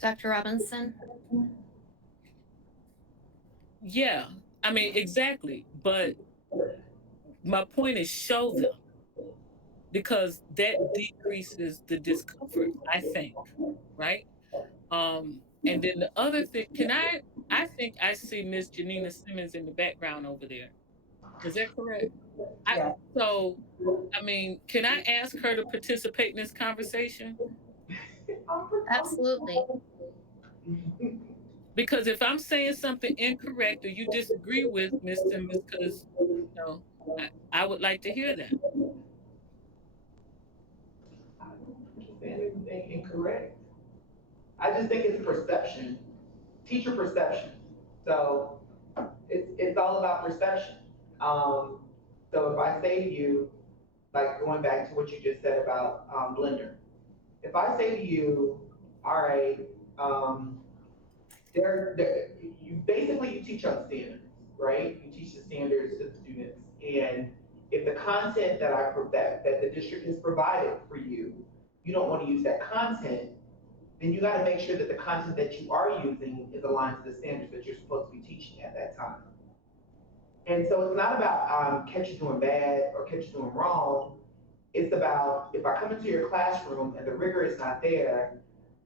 about. Dr. Robinson? Yeah, I mean, exactly. But my point is show them, because that decreases the discomfort, I think, right? And then the other thing, I think I see Miss Janina Simmons in the background over there. Is that correct? I Yeah. so I mean, can I ask her to participate in this conversation? Absolutely. Because if I'm saying something incorrect or you disagree with Miss Simmons, because I would like to hear that. I don't think you're saying anything incorrect. I just think it's perception, teacher perception. So it's all about perception. Um, so if I say to you, like going back to what you just said about Blender, if I say to you, all right, um, you teach on standards, right? You teach the standards to the students, and if the content that the district has provided for you, you don't want to use that content, then you got to make sure that the content that you are using is aligned to the standards that you're supposed to be teaching at that time. And so it's not about catch you doing bad or catch you doing wrong. It's about, if I come into your classroom and the rigor is not there,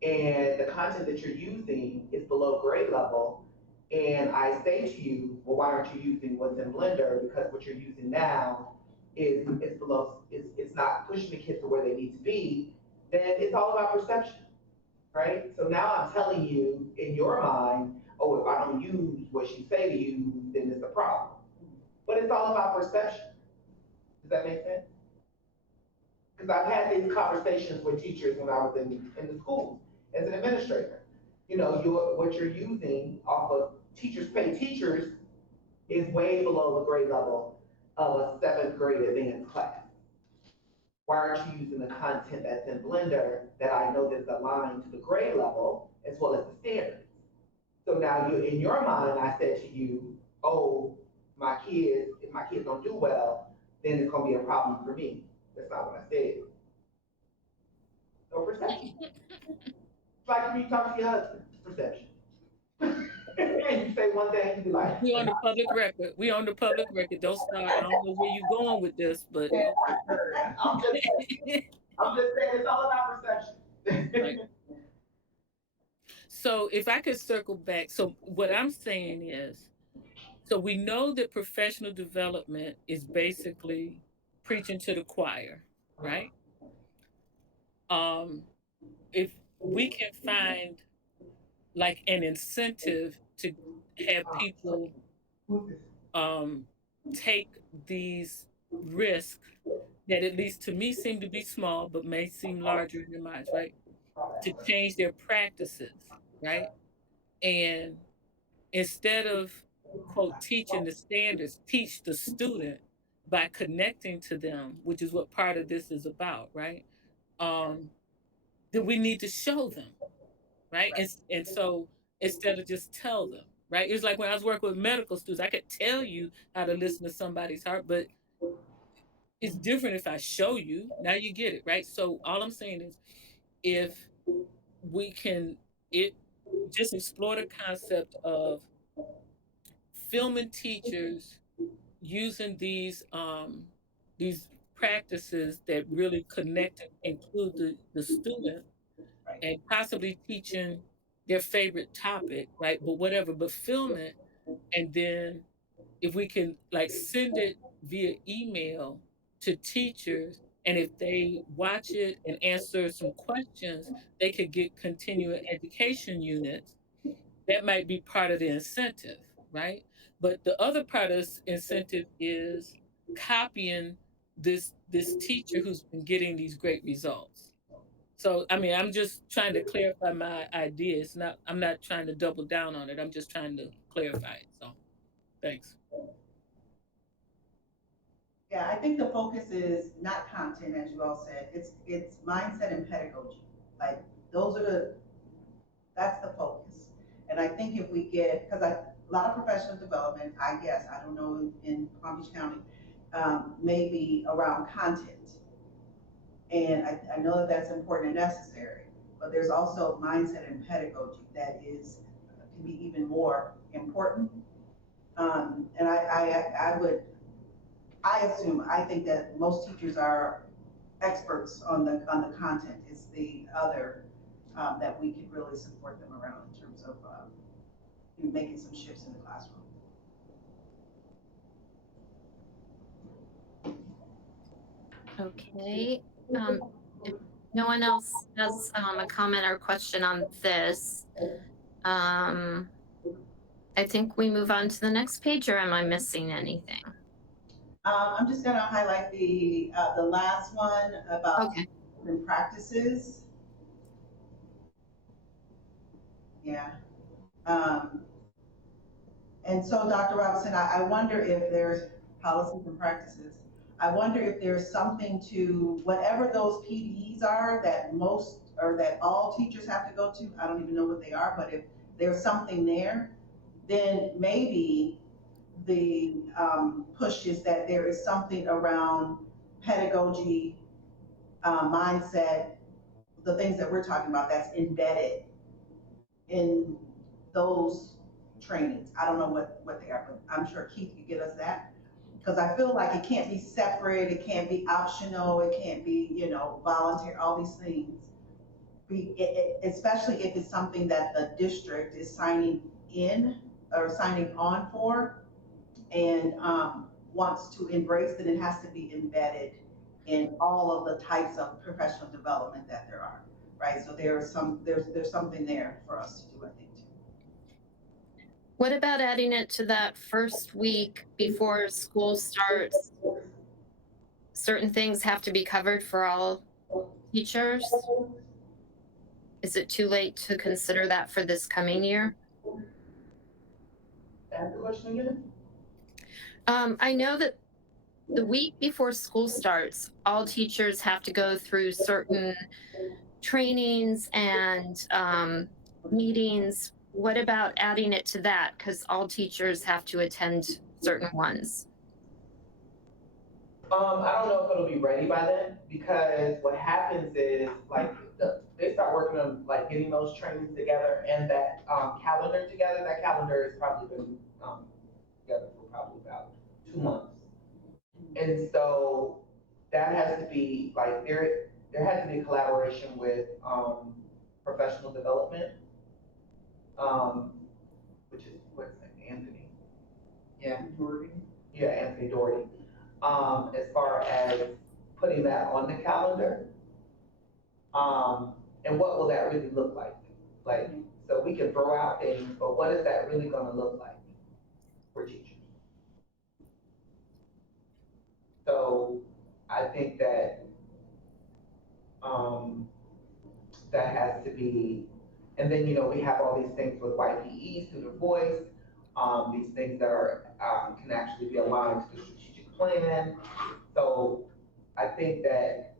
and the content that you're using is below grade level, and I say to you, well, why aren't you using what's in Blender? Because what you're using now is below, it's not pushing the kids to where they need to be, then it's all about perception, right? So now I'm telling you in your mind, oh, if I don't use what she say to use, then it's a problem. But it's all about perception. Does that make sense? Because I've had these conversations with teachers when I was in the schools as an administrator. You know, what you're using off of teachers pay teachers is way below the grade level of a 7th grade advanced class. Why aren't you using the content that's in Blender that I know that's aligned to the grade level as well as the standards? So now in your mind, I said to you, oh, if my kids don't do well, then it's gonna be a problem for me. That's not what I said. No perception. It's like when you talk to your husband, it's perception. And you say one thing, you be like, We on the public record. We on the public record. Don't start. I don't know where you're going with this, but I'm just saying it's all about perception. right. So if I could circle back, so what I'm saying is, so we know that professional development is basically preaching to the choir, right? If we can find like an incentive to have people take these risks that at least to me seem to be small but may seem larger in your minds, right? To change their practices, right? And instead of quote teaching the standards, teach the student by connecting to them, which is what part of this is about, right? That we need to show them, right? And so instead of just tell them, right? It's like when I was working with medical students, I could tell you how to listen to somebody's heart, but it's different if I show you. Now you get it, right? So all I'm saying is if we can it just explore the concept of filming teachers using these practices that really connect and include the student and possibly teaching their favorite topic, right? But whatever, but film it, and then if we can like send it via email to teachers, and if they watch it and answer some questions, they could get continuing education units. That might be part of the incentive, right? But the other part of this incentive is copying this teacher who's been getting these great results. So I mean, I'm just trying to clarify my idea. It's not I'm not trying to double down on it. I'm just trying to clarify it. So thanks. Yeah, I think the focus is not content, as you all said. It's mindset and pedagogy. Like those are that's the focus. And I think if we get, because a lot of professional development, I guess, I don't know in Palm Beach County, maybe around content. And I know that that's important and necessary, but there's also mindset and pedagogy that can be even more important. And I think that most teachers are experts on the content. It's the other that we could really support them around in terms of making some shifts in the classroom. Okay. If no one else has a comment or question on this, I think we move on to the next page, or am I missing anything? I'm just going to highlight the last one about Okay. practices. Yeah. And so, Dr. Robinson, I wonder if there's policies and practices. I wonder if there's something to whatever those PDEs are that most or that all teachers have to go to. I don't even know what they are, but if there's something there, then maybe the push is that there is something around pedagogy, mindset, the things that we're talking about that's embedded in those trainings. I don't know what they are, but I'm sure Keith could get us that. Because I feel like it can't be separate, it can't be optional, it can't be, voluntary, all these things. Especially if it's something that the district is signing in or signing on for. And wants to embrace, then it has to be embedded in all of the types of professional development that there are, right? So there's something there for us to do, I think, too. What about adding it to that first week before school starts? Certain things have to be covered for all teachers. Is it too late to consider that for this coming year? Ask the question again? I know that the week before school starts, all teachers have to go through certain trainings and meetings. What about adding it to that? Because all teachers have to attend certain ones. I don't know if it'll be ready by then, because what happens is, like, they start working on, like, getting those trainings together and that calendar together. That calendar has probably been together for probably about 2 months. And so that has to be, like, there has to be collaboration with professional development, um, which is, what's his name, Anthony? Yeah. Yeah, Anthony Doherty. As far as putting that on the calendar. And what will that really look like? Like, so we can throw out things, but what is that really gonna look like for teachers? So I think that, that has to be, and then, we have all these things with YPE, student voice, these things that are, can actually be aligned to the strategic plan. So I think that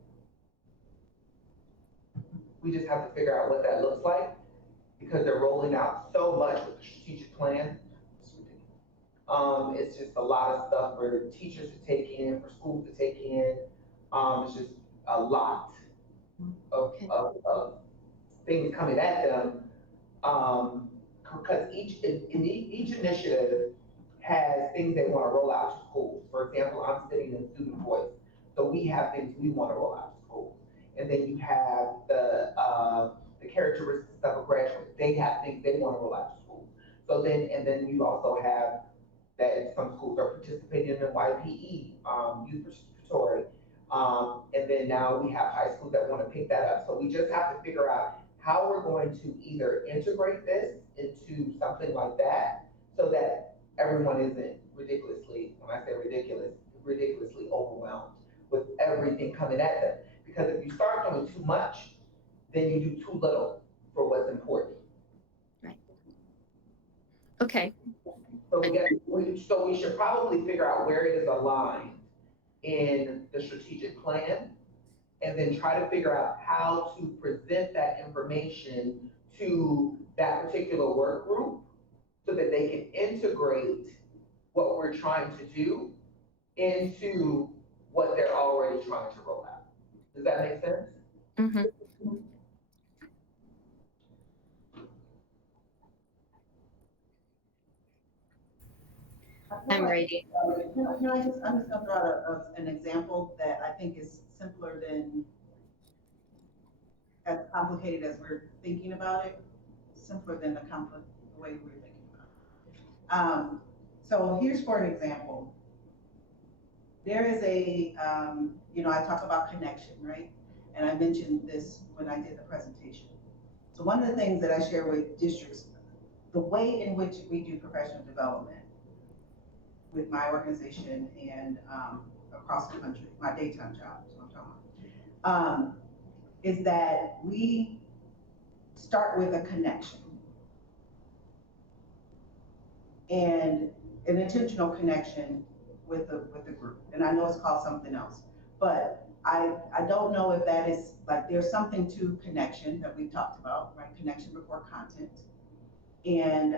we just have to figure out what that looks like, because they're rolling out so much with the strategic plan. It's ridiculous. It's just a lot of stuff for teachers to take in, for schools to take in. It's just a lot of things coming at them. Because each initiative has things they want to roll out to schools. For example, I'm sitting in student voice, so we have things we want to roll out to schools. And then you have the characteristics of a graduate. They have things they want to roll out to schools. So then, and then you also have that some schools are participating in YPE, youth participatory. And then now we have high schools that want to pick that up. So we just have to figure out how we're going to either integrate this into something like that, so that everyone isn't ridiculously, when I say ridiculous, ridiculously overwhelmed with everything coming at them. Because if you start doing too much, then you do too little for what's important. Right. Okay. So we should probably figure out where it is aligned in the strategic plan, and then try to figure out how to present that information to that particular work group, so that they can integrate what we're trying to do into what they're already trying to roll out. Does that make sense? Mm-hmm. I'm ready. I'm just gonna throw out an example that I think is simpler than, as complicated as we're thinking about it, simpler than the way we're thinking about it. So here's, for an example, there is I talk about connection, right? And I mentioned this when I did the presentation. So one of the things that I share with districts, the way in which we do professional development with my organization and across the country, my daytime job is what I'm talking about, is that we start with a connection, and an intentional connection with the group. And I know it's called something else, but I don't know if that is, like, there's something to connection that we talked about, right? Connection before content. And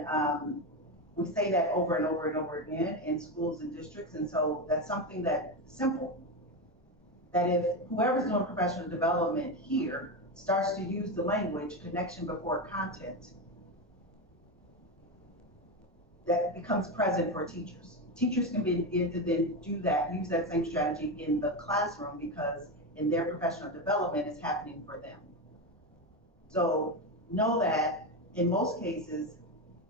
we say that over and over and over again in schools and districts. And so that's something that's simple, that if whoever's doing professional development here starts to use the language connection before content, that becomes present for teachers. Teachers can begin to then do that, use that same strategy in the classroom, because in their professional development is happening for them. So know that in most cases,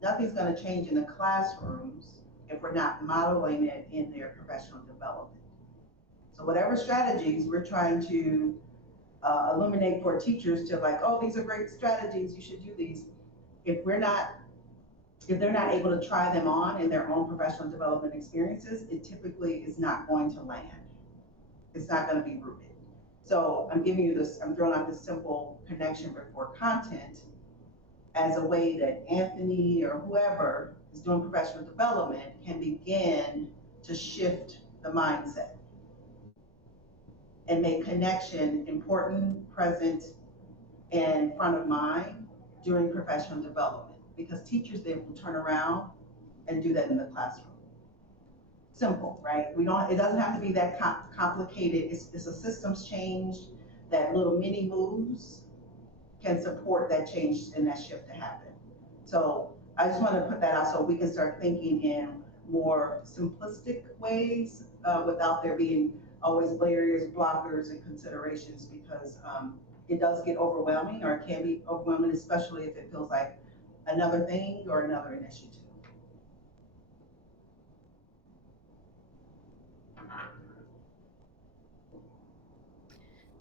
nothing's gonna change in the classrooms if we're not modeling it in their professional development. So whatever strategies we're trying to illuminate for teachers to like, oh, these are great strategies, you should do these. If they're not able to try them on in their own professional development experiences, it typically is not going to land. It's not going to be rooted. So I'm giving you this, I'm throwing out this simple connection before content as a way that Anthony or whoever is doing professional development can begin to shift the mindset and make connection important, present, and front of mind during professional development. Because teachers then will turn around and do that in the classroom. Simple, right? It doesn't have to be that complicated. It's a systems change that little mini moves can support that change and that shift to happen. So I just want to put that out so we can start thinking in more simplistic ways without there being always barriers, blockers, and considerations, because it does get overwhelming, or it can be overwhelming, especially if it feels like another thing or another initiative.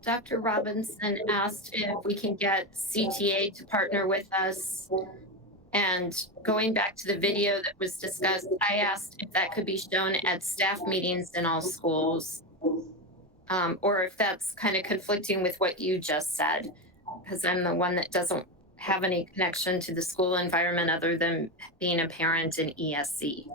Dr. Robinson asked if we can get CTA to partner with us. And going back to the video that was discussed, I asked if that could be shown at staff meetings in all schools, or if that's kind of conflicting with what you just said, because I'm the one that doesn't have any connection to the school environment other than being a parent in ESC.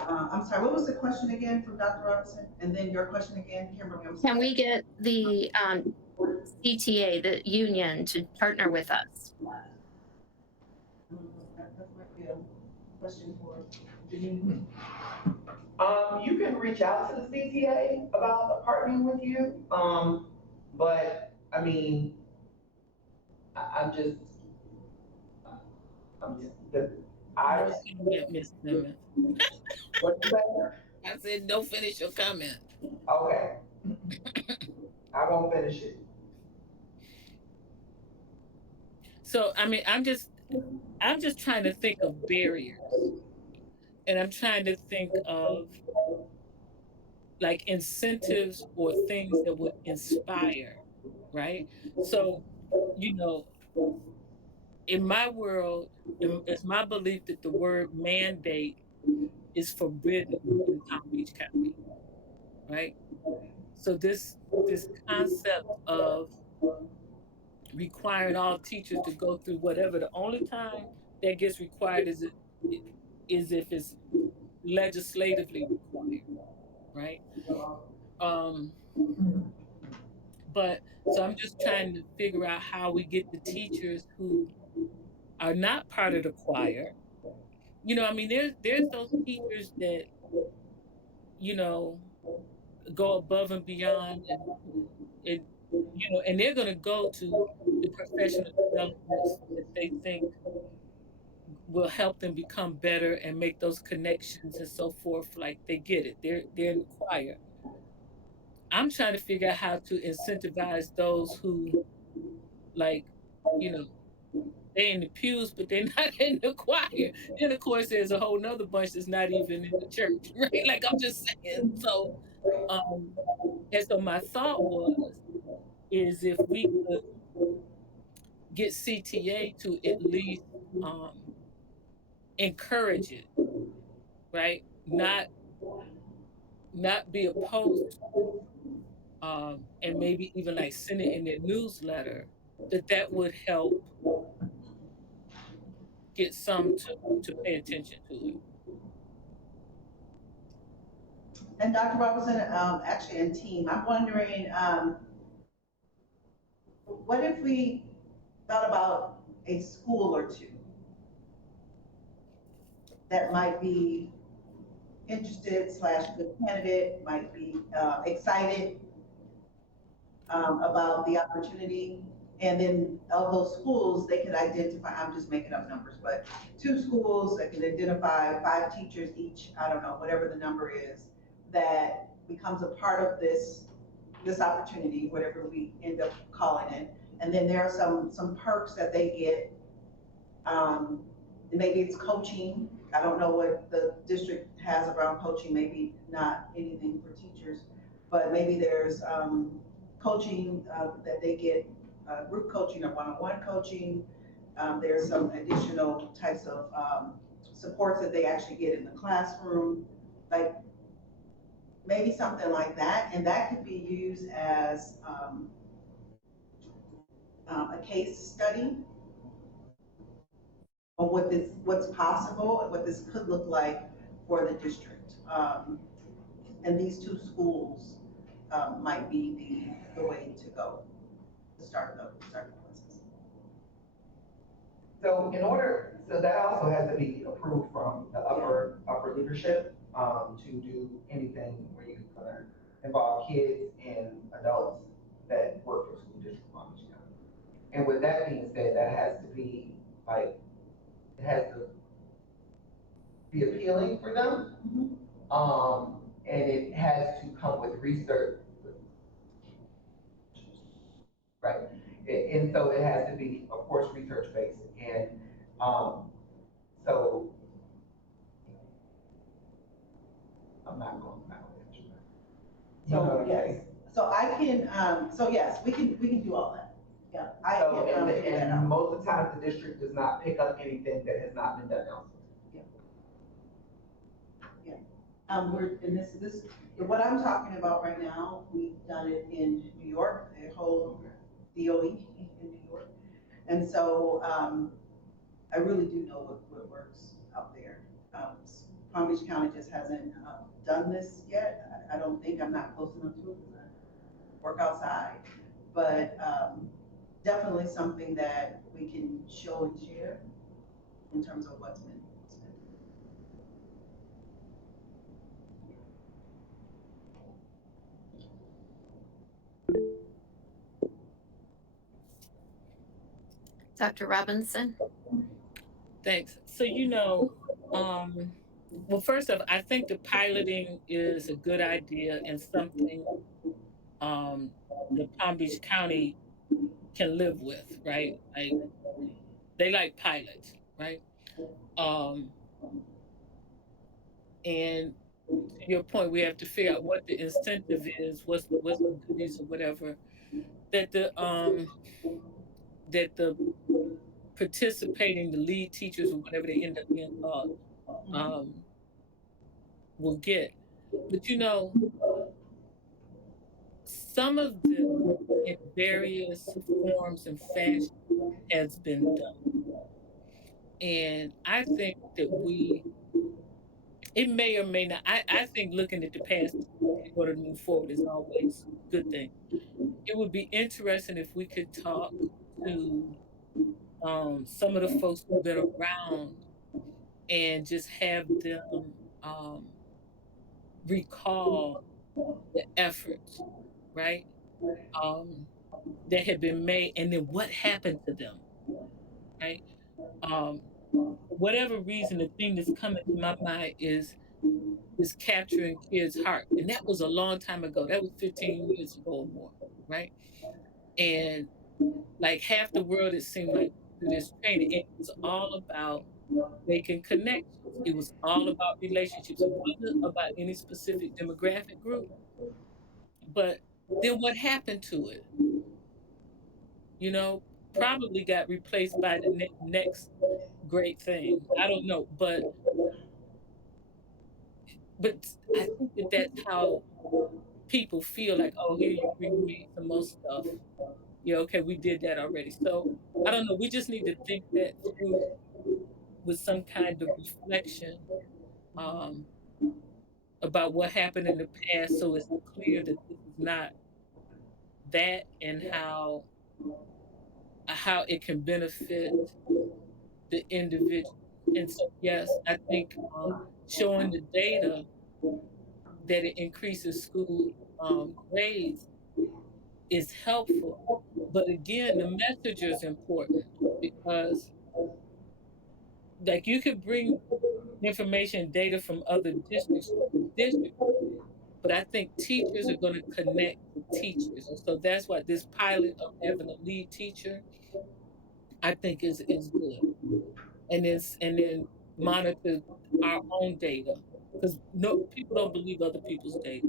I'm sorry, what was the question again from Dr. Robinson? And then your question again, Kimberly? Can we get the CTA, the union, to partner with us? That might be a question for Janine. You can reach out to the CTA about partnering with you. But I mean, I'm just I. Miss Simmons. What's that? I said, don't finish your comment. Okay. I won't finish it. So, I mean, I'm just trying to think of barriers, and I'm trying to think of like incentives or things that would inspire, right? So, you know, in my world, it's my belief that the word mandate is forbidden in Palm Beach County, right? So this concept of requiring all teachers to go through whatever, the only time that gets required is if it's legislatively required, right? But so I'm just trying to figure out how we get the teachers who are not part of the choir. You know, I mean, there's those teachers that, you know, go above and beyond, and you know, and they're going to go to the professional developments that they think will help them become better and make those connections and so forth. Like they get it, they're in the choir. I'm trying to figure out how to incentivize those who, like, you know, they're in the pews, but they're not in the choir. Then of course there's a whole nother bunch that's not even in the church, right? Like I'm just saying. So, and so my thought is if we could get CTA to at least encourage it, right? Not be opposed, and maybe even like send it in their newsletter, that would help get some to pay attention to it. And Dr. Robinson, actually, and team, I'm wondering, what if we thought about a school or two that might be interested / good candidate, might be excited about the opportunity, and then of those schools, they could identify, I'm just making up numbers, but 2 schools that could identify 5 teachers each, I don't know, whatever the number is, that becomes a part of this opportunity, whatever we end up calling it. And then there are some perks that they get Um, Maybe it's coaching. I don't know what the district has around coaching, maybe not anything for teachers, but maybe there's coaching that they get, group coaching or one-on-one coaching. There's some additional types of supports that they actually get in the classroom, like maybe something like that. And that could be used as a case study on what's possible and what this could look like for the district. And these two schools might be the way to go to start the process. So so that also has to be approved from the upper leadership, to do anything where you're gonna involve kids and adults that work for school district Palm Beach County. And with that being said, that has to be like, it has to be appealing for them. And it has to come with research, right? And so it has to be, of course, research based. And so I'm not going back. So yes, so I can, so yes, we can do all that. Yeah, I So, can figure that out. and most of the time, the district does not pick up anything that has not been done elsewhere. What I'm talking about right now, we've done it in New York, the whole DOE in New York. And so, I really do know what works out there. Palm Beach County just hasn't done this yet. I don't think, I'm not close enough to it because I work outside. But definitely something that we can show and share in terms of what's been. Dr. Robinson? Thanks. So, well, first off, I think the piloting is a good idea and something the Palm Beach County can live with, right? Like they like pilots, right? Um, and to your point, we have to figure out what the incentive is, what's the goodies or whatever that the participating, the lead teachers or whatever they end up being called, will get. But some of them in various forms and fashion has been done. And I think that it may or may not, I think looking at the past in order to move forward is always a good thing. It would be interesting if we could talk to some of the folks who've been around and just have them recall the efforts, right? That had been made and then what happened to them, right? For whatever reason, the thing that's coming to my mind is capturing kids' heart. And that was a long time ago. That was 15 years ago or more, right? And like half the world, it seemed like through this training, it was all about making connections. It was all about relationships. It wasn't about any specific demographic group. But then what happened to it? Probably got replaced by the next great thing. I don't know, but I think that that's how people feel like, oh, here you remade some more stuff. Yeah, okay, we did that already. So I don't know. We just need to think that through with some kind of reflection about what happened in the past, so it's clear that this is not that, and how it can benefit the individual. And so, yes, I think showing the data that it increases school grades is helpful. But again, the message is important because, like, you could bring information, data from other districts to the district, but I think teachers are going to connect with teachers. And so that's why this pilot of having a lead teacher, I think is good. and then monitor our own data, because no people don't believe other people's data.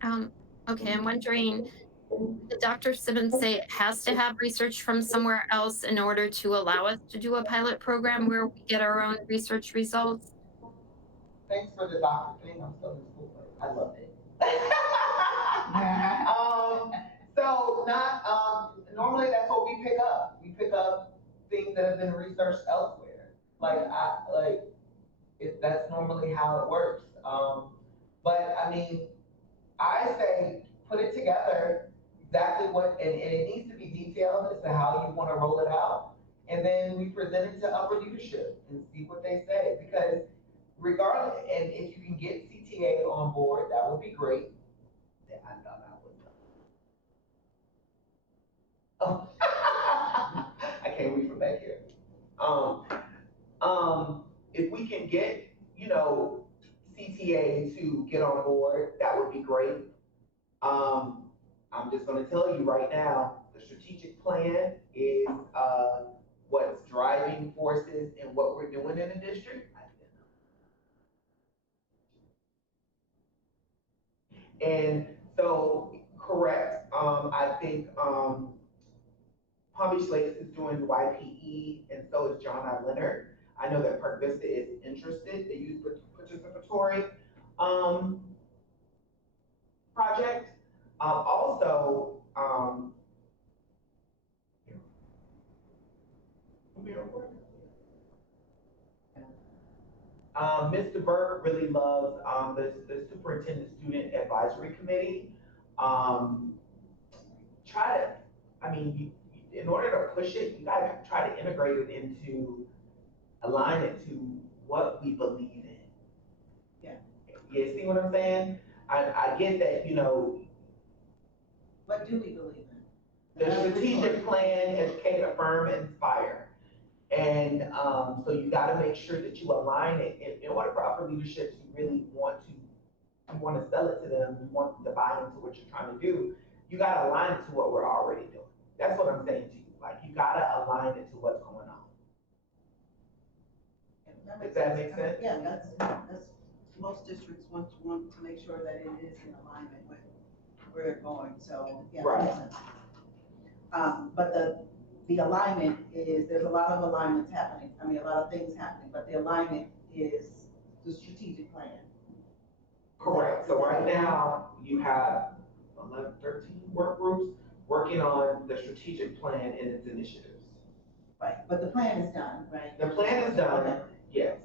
Um, okay, I'm wondering, did Dr. Simmons say it has to have research from somewhere else in order to allow us to do a pilot program where we get our own research results? Thanks for the doctor thing. I'm still in school, but I love it. So not normally that's what we pick up. We pick up things that have been researched elsewhere. That's normally how it works. But I mean, I say put it together exactly and it needs to be detailed as to how you want to roll it out. And then we present it to upper leadership and see what they say. Because regardless, and if you can get CTA on board, that would be great. Yeah, I know that would. Oh, I can't read from back here. Um, if we can get, CTA to get on board, that would be great. Um, I'm just going to tell you right now, the strategic plan is what's driving forces in what we're doing in the district. And so, correct. I think Palm Beach Lakes is doing YPE, and so is John I. Leonard. I know that Park Vista is interested. They use participatory project. Also, Mr. Burke really loves the superintendent student advisory committee. Um, try to, I mean, in order to push it, you gotta try to integrate it into, align it to what we believe in. Yeah. You see what I'm saying? I get that, What do we believe in? the strategic plan, educate, affirm, inspire. And so you got to make sure that you align it. In order for upper leadership to really you want to sell it to them, you want them to buy into what you're trying to do, you got to align it to what we're already doing. That's what I'm saying to you. Like, you got to align it to what's going on. Does that make sense? Yeah, that's most districts want to make sure that it is in alignment with where they're going. So yeah, that makes sense. But the alignment is, there's a lot of alignments happening. I mean, a lot of things happening, but the alignment is the strategic plan. Correct. So right now you have 11, 13 work groups working on the strategic plan and its initiatives. Right, but the plan is done, right? The plan is done, Okay. yes.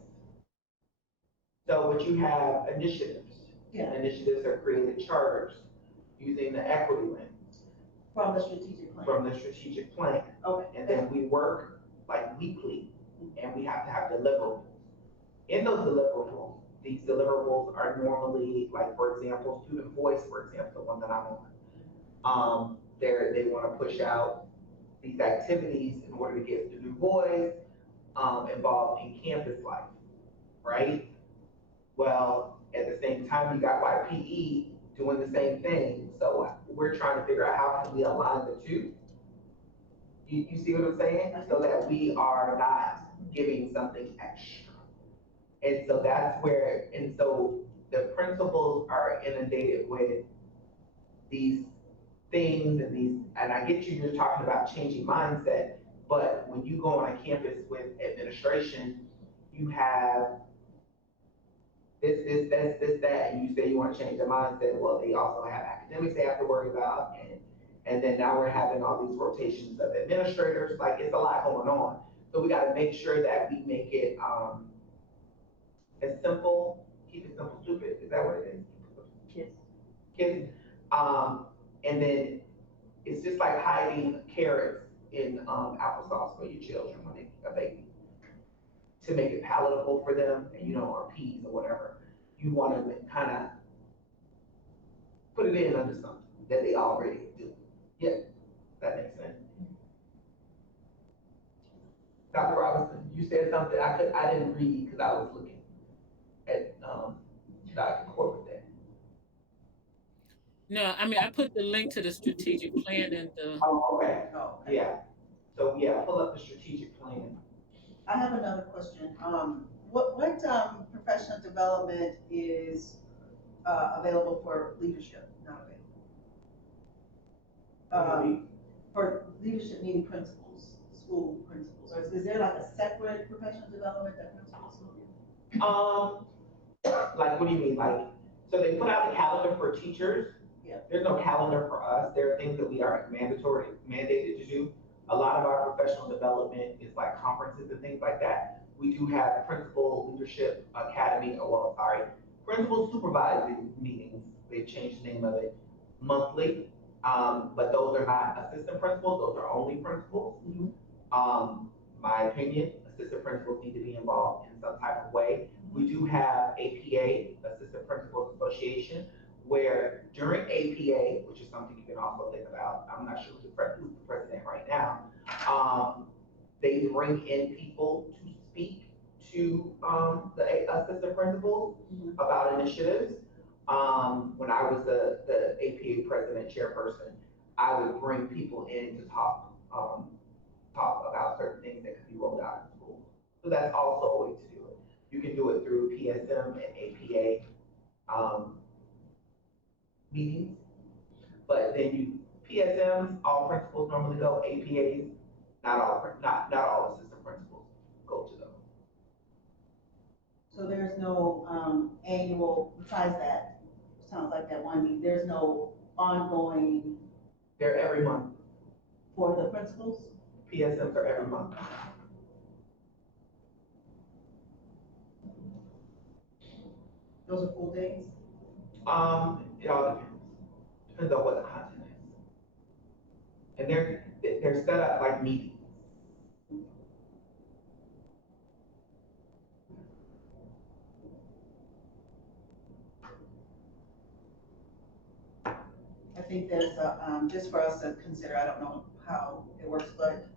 So, but you have initiatives. Yeah. Initiatives are created charters using the equity lens. From the strategic plan. From the strategic plan. Okay. And then we work like weekly, and we have to have deliverables. In those deliverables, these deliverables are normally, like, for example, student voice, for example, the one that I'm on. They want to push out these activities in order to get student voice involved in campus life, right? Well, at the same time, you got YPE doing the same thing. So we're trying to figure out how can we align the two. You see what I'm saying? So that we are not giving something extra. And so that's where, and so the principals are inundated with these things and I get you're talking about changing mindset, but when you go on a campus with administration, you have that, and you say you want to change the mindset. Well, they also have academics they have to worry about, and then now we're having all these rotations of administrators. Like, it's a lot going on. So we got to make sure that we make it as simple, keep it simple, stupid. Is that what it is? Yes. Kids. And then it's just like hiding carrots in applesauce for your children when they are baby, to make it palatable for them, and or peas or whatever. You want to kind of put it in under something that they already do. Yeah, that makes sense. Dr. Robinson, you said something I didn't read because I was looking at, Dr. Corbett. No, I mean, I put the link to the strategic plan in the, Oh, okay, Oh, okay. yeah. So, yeah, pull up the strategic plan. I have another question. What professional development is available for leadership, not available? For leadership needing principals, school principals, or is there like a separate professional development that principals will do? Like, what do you mean? Like, so they put out a calendar for teachers. Yeah. There's no calendar for us. There are things that we are mandated to do. A lot of our professional development is like conferences and things like that. We do have principal leadership academy, principal supervising meetings. They've changed the name of it, monthly. But those are not assistant principals, those are only principals. My opinion, assistant principals need to be involved in some type of way. We do have APA, Assistant Principals Association, where during APA, which is something you can also think about, I'm not sure who's the president right now, they bring in people to speak to the assistant principals about initiatives. When I was the APA president chairperson, I would bring people in to talk about certain things that could be rolled out in school. So that's also a way to do it. You can do it through PSM and APA meetings, but then PSMs, all principals normally go. APAs, not all assistant principals go to those. So there's no annual, besides that, sounds like that one meeting, there's no ongoing They're every month. for the principals? PSMs are every month. Those are full days? It all depends. Depends on what the content is. And they're set up like meetings. I think there's just for us to consider, I don't know how it works, but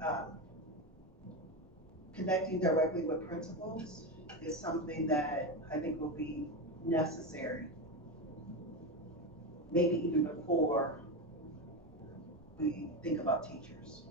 connecting directly with principals is something that I think will be necessary. Maybe even before we think about teachers.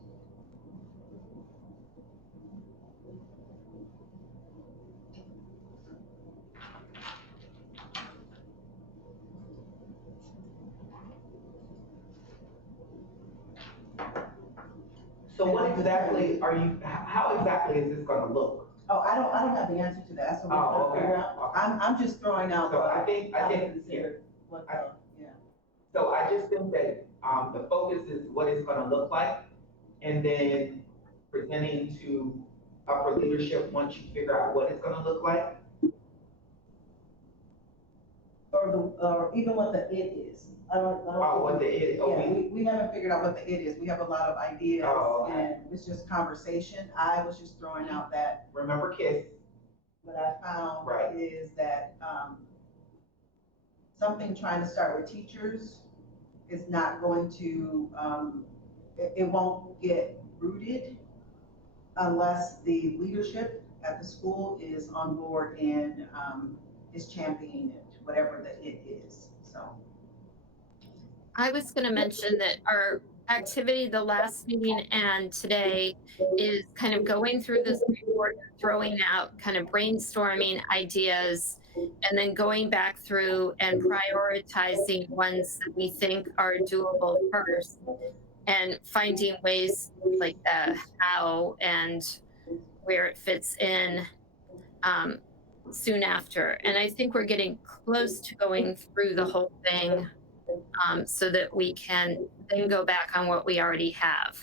So what exactly how exactly is this gonna look? Oh, I don't have the answer to that. That's what we're trying to figure out. I'm just throwing out. So I think, yeah. What the, yeah. So I just think that, the focus is what it's gonna look like, and then presenting to upper leadership once you figure out what it's gonna look like. Or even what the it is. I don't. Oh, what the it, Yeah, we haven't figured out what the it is. We have a lot of ideas, Oh, okay. and it's just conversation. I was just throwing out that Remember KISS. what I found Right. is that something trying to start with teachers is not going to, it won't get rooted unless the leadership at the school is on board and is championing it, whatever the it is. So I was going to mention that our activity the last meeting and today is kind of going through this report, throwing out kind of brainstorming ideas, and then going back through and prioritizing ones that we think are doable first, and finding ways like the how and where it fits in soon after. And I think we're getting close to going through the whole thing, so that we can then go back on what we already have.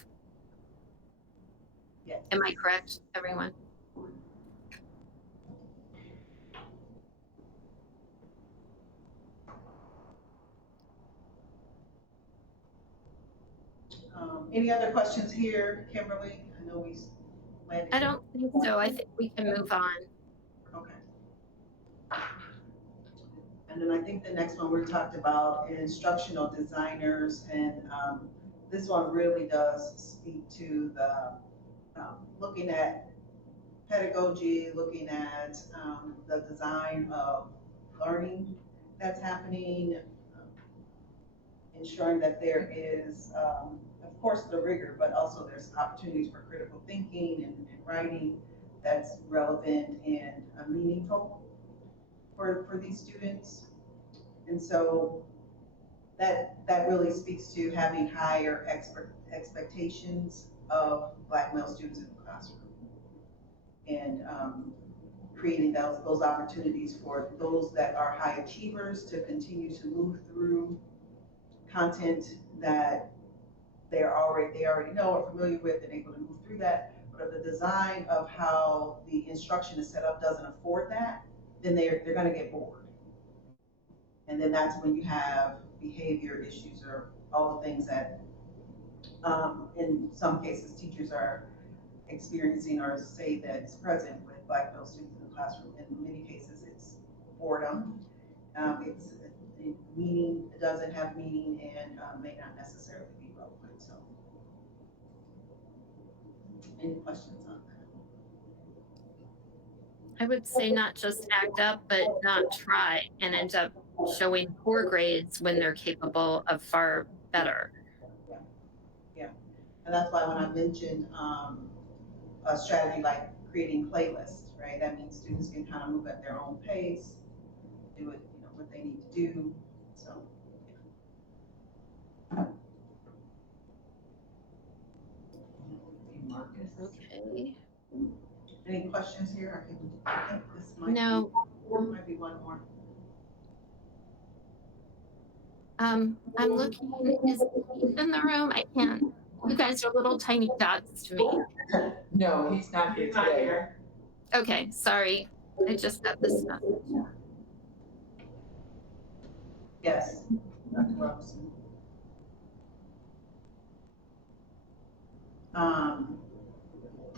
yeah. Am I correct, everyone? Any other questions here, Kimberly? I know we landed. I don't think so. I think we can move on. Okay. And then I think the next one we talked about instructional designers, and this one really does speak to the looking at pedagogy, looking at the design of learning that's happening, ensuring that there is, of course, the rigor, but also there's opportunities for critical thinking and writing that's relevant and meaningful for these students. And so that really speaks to having higher expectations of Black male students in the classroom, and creating those opportunities for those that are high achievers to continue to move through content that they already know or familiar with, and able to move through that. But if the design of how the instruction is set up doesn't afford that, then they're going to get bored. And then that's when you have behavior issues or all the things that in some cases teachers are experiencing or say that is present with Black male students in the classroom. In many cases, it's boredom. It's meaning, it doesn't have meaning, and may not necessarily be relevant. So, any questions on that? I would say not just act up, but not try and end up showing poor grades when they're capable of far better. Yeah, and that's why when I mentioned a strategy like creating playlists, right? That means students can kind of move at their own pace, do it, what they need to do. So. Marcus. Okay. Any questions here? I think this might might be one more. I'm looking. Is Keith in the room? I can't. You guys are little tiny dots to me. No, he's not here today. Okay, sorry. I just got this message. Yes, Dr. Robinson.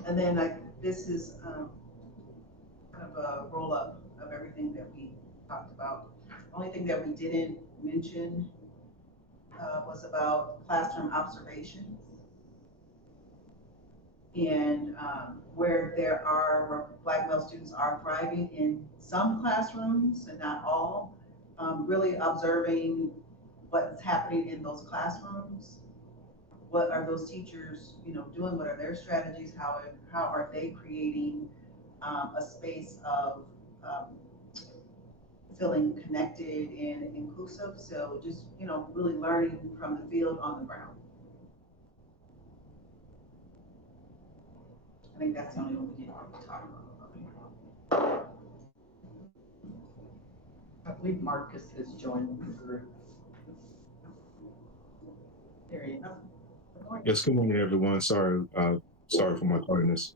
And then this is kind of a roll up of everything that we talked about. Only thing that we didn't mention was about classroom observations. And where Black male students are thriving in some classrooms and not all, really observing what's happening in those classrooms. What are those teachers, doing? What are their strategies? How are they creating a space of feeling connected and inclusive? So just, really learning from the field on the ground. I think that's the only one we didn't talk about. I believe Marcus has joined the group. There he is. Yes, good morning, everyone. Sorry for my tardiness.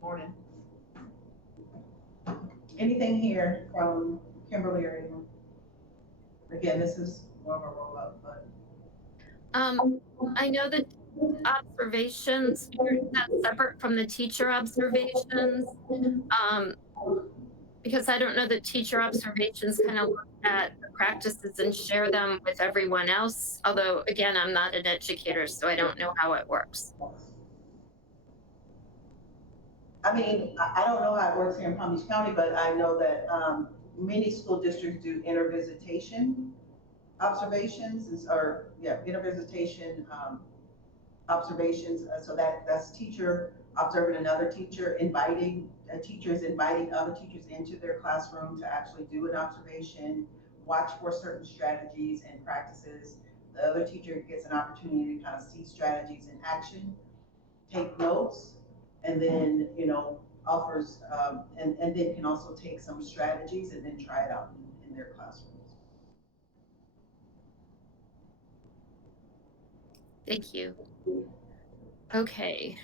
Morning. Anything here from Kimberly or anyone? Again, this is more of a roll up, but. I know that observations, that's separate from the teacher observations. Because I don't know that teacher observations kind of look at the practices and share them with everyone else. Although, again, I'm not an educator, so I don't know how it works. I mean, I don't know how it works here in Palm Beach County, but I know that many school districts do intervisitation observations, intervisitation observations. So that's teacher observing another teacher, teachers inviting other teachers into their classroom to actually do an observation, watch for certain strategies and practices. The other teacher gets an opportunity to kind of see strategies in action, take notes, and then, offers, and then can also take some strategies and then try it out in their classrooms. Thank you. Okay.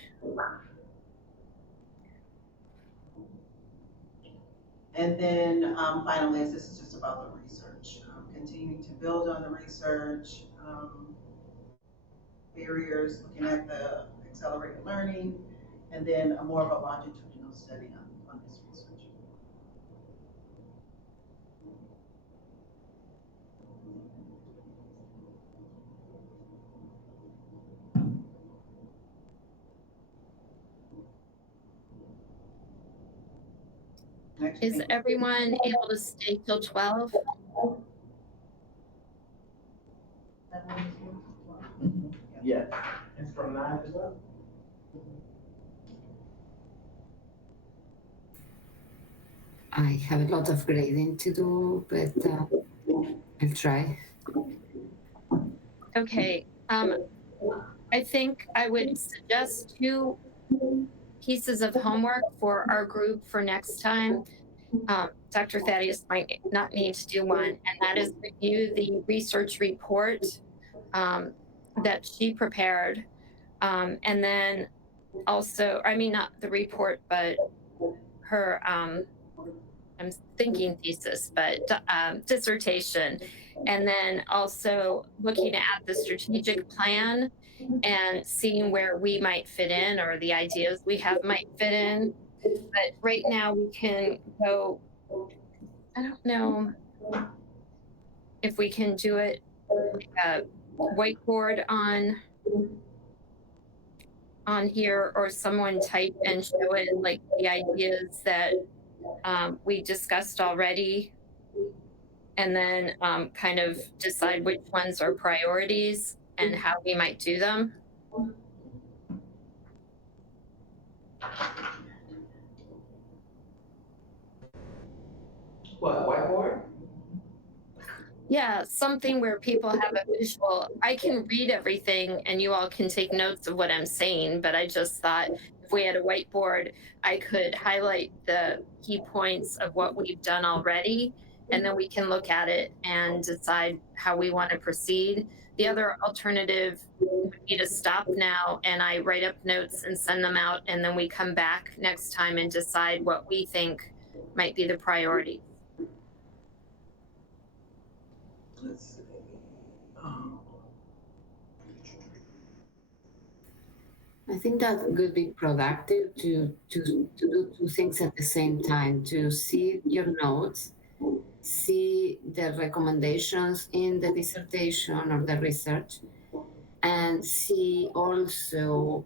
And then finally, this is just about the research, continuing to build on the research, barriers, looking at the accelerated learning, and then more of a longitudinal study on this research. Next Is week. everyone able to stay till 12? Yes. It's from 9 to 12. I have a lot of grading to do, but I'll try. Okay. I think I would suggest 2 pieces of homework for our group for next time. Dr. Thaddeus might not need to do one, and that is review the research report that she prepared. And then also, I mean, not the report, but her, I'm thinking thesis, but dissertation. And then also looking at the strategic plan and seeing where we might fit in or the ideas we have might fit in. But right now we can go, I don't know if we can do it whiteboard on here or someone type and show it like the ideas that we discussed already and then kind of decide which ones are priorities and how we might do them. What, whiteboard? Yeah, something where people have a visual. I can read everything and you all can take notes of what I'm saying, but I just thought if we had a whiteboard, I could highlight the key points of what we've done already, and then we can look at it and decide how we want to proceed. The other alternative would be to stop now and I write up notes and send them out, and then we come back next time and decide what we think might be the priority. Let's see. Um, I think that could be productive to do 2 things at the same time, to see your notes, see the recommendations in the dissertation or the research, and see also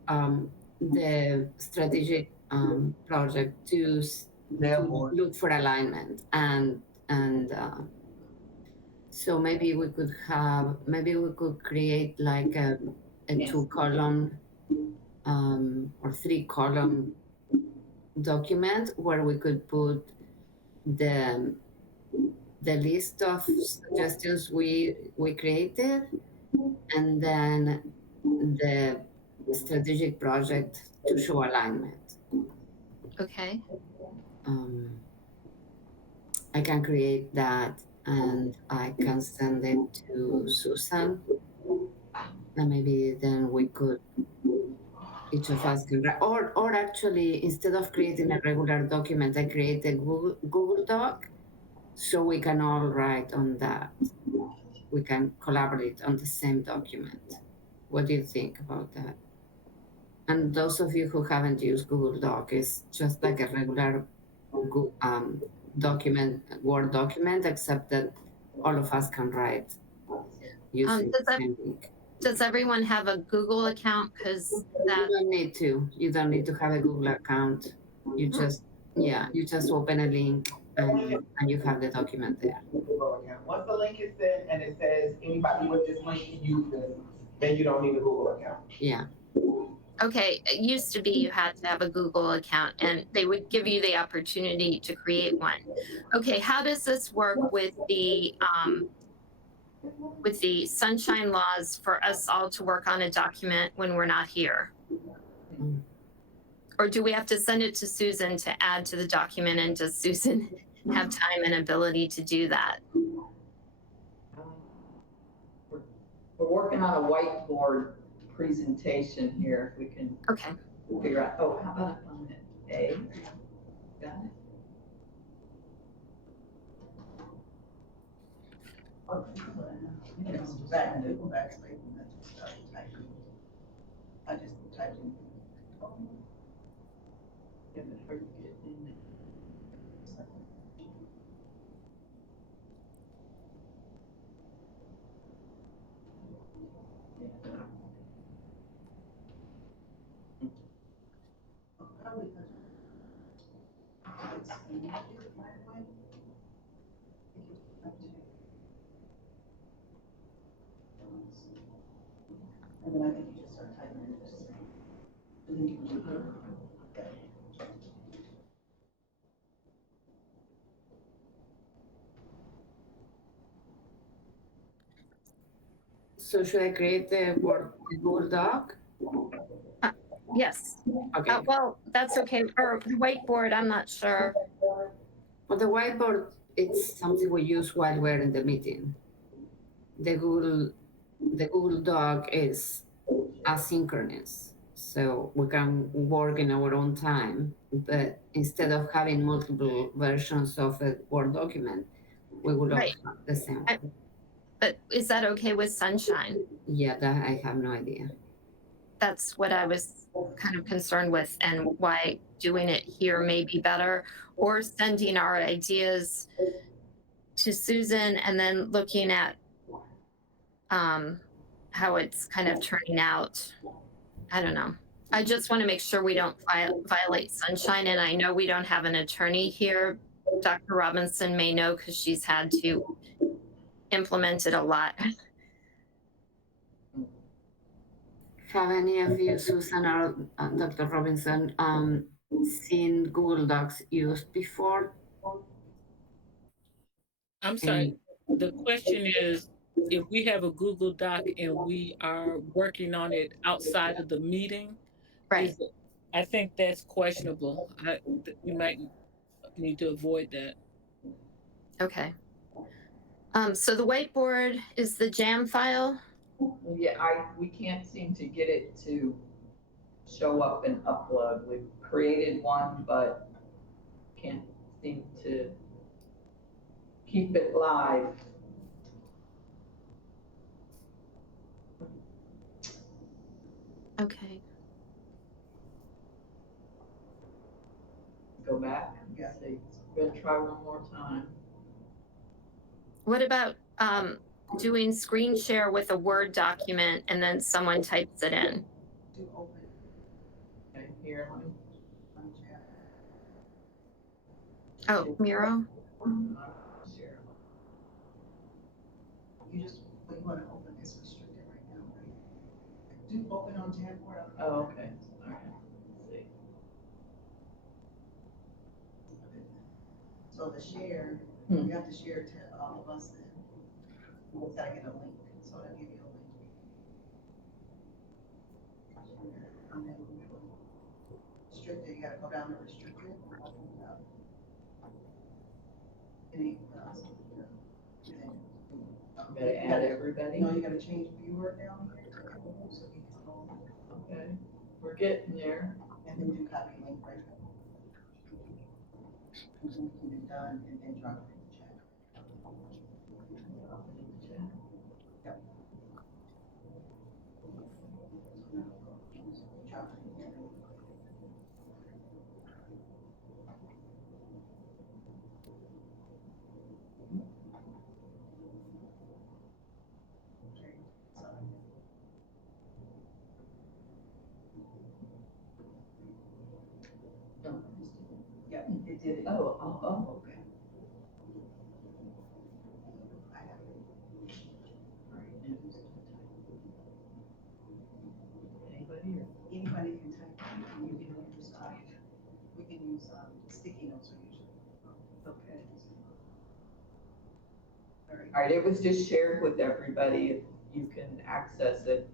the strategic project to look for alignment and so maybe we could create like a 2-column or 3-column document where we could put the the list of suggestions we created, and then the strategic project to show alignment. Okay. I can create that and I can send it to Susan, and maybe then we could, each of us can write, or actually instead of creating a regular document, I create a Google Doc so we can all write on that. We can collaborate on the same document. What do you think about that? And those of you who haven't used Google Doc, it's just like a regular document, Word document, except that all of us can write using the same link. Does everyone have a Google account? Because You don't need to. You don't need to have a Google account. You just open a link and you have the document there. Google account. Once the link is sent and it says anybody with this link can use this, then you don't need a Google account. Yeah. Okay, it used to be you had to have a Google account and they would give you the opportunity to create one. Okay, how does this work with the sunshine laws for us all to work on a document when we're not here? Or do we have to send it to Susan to add to the document, and does Susan have time and ability to do that? We're working on a whiteboard presentation here, if we can Okay. figure out, oh, how about on it? A, got it? Backslash, and I just started typing. I just typed in. Yeah, but hard to get in there. it's muted, by the way. And then I think you just start typing in this. And then you can do it. Okay. So should I create the Word Google Doc? Yes. Okay. Well, that's okay. Or the whiteboard, I'm not sure. Well, the whiteboard, it's something we use while we're in the meeting. The Google Doc is asynchronous, so we can work in our own time. But instead of having multiple versions of a Word document, we would all Right. have the same I- one. But is that okay with Sunshine? Yeah, that I have no idea. That's what I was kind of concerned with, and why doing it here may be better, or sending our ideas to Susan and then looking at how it's kind of turning out. I don't know. I just want to make sure we don't violate Sunshine, and I know we don't have an attorney here. Dr. Robinson may know because she's had to implement it a lot. Have any of you, Susan or Dr. Robinson, seen Google Docs used before? I'm sorry. The question is, if we have a Google Doc and we are working on it outside of the meeting, Right. I think that's questionable. We might need to avoid that. Okay. So the whiteboard is the jam file. Yeah, we can't seem to get it to show up and upload. We've created one, but can't seem to keep it live. Okay. Go back. Yeah. See, we'll try one more time. What about doing screen share with a Word document and then someone types it in? Do open Okay, here, let me on chat. Oh, Miro? share. You just, what you want to open is restricted right now, right? Do open on Jamboard. Oh, okay, all right, let's see. So the share, Hmm. you have to share to all of us then. You gotta get a link, so I'll give you a link. And then restricted, you gotta go down to restricted. And then, Gotta add everybody. no, you gotta change viewer down here to everyone, so you can go, Okay, we're getting there. and then do copy link right here. And then you can be done, and then drop it in the chat. Yep. Drop it in here. Okay, so. No. Yeah, it did it. Oh, okay. I have it. All right, and who's gonna type? Anybody or? Anybody can type, and you can use, we can use, sticky notes usually. Okay. All right. All right, it was just shared with everybody. If you can access it.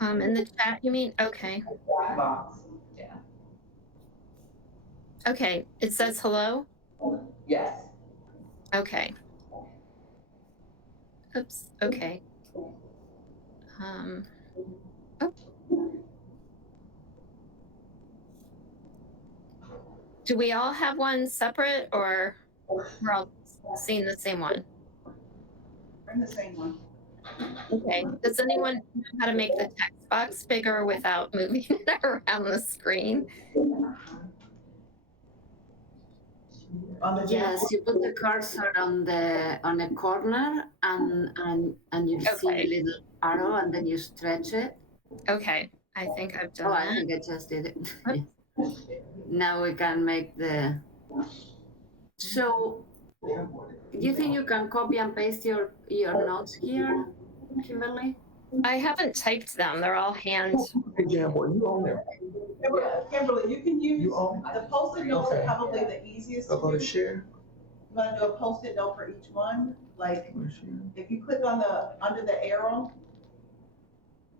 In the chat, you mean? Okay. Chat box, yeah. Okay. It says hello? Yes. Okay. Oops. Okay. Oh. Do we all have one separate, or we're all seeing the same one? Bring the same one. Okay. Does anyone know how to make the text box bigger without moving it around the screen? On the Yes, you put the cursor on a corner and you see Okay. the little arrow and then you stretch it. Okay. I think I've done Oh, I that. think I just did it. Oops. now we can make the. So, you think you can copy and paste your notes here, Kimberly? I haven't typed them. They're all hand. Hey, Jamboard, you on there? Kimberly, you can use, You own? the post-it notes are Okay. probably the easiest So to go to do. share. You wanna do a post-it note for each one? Like, Go to share. if you click on under the arrow,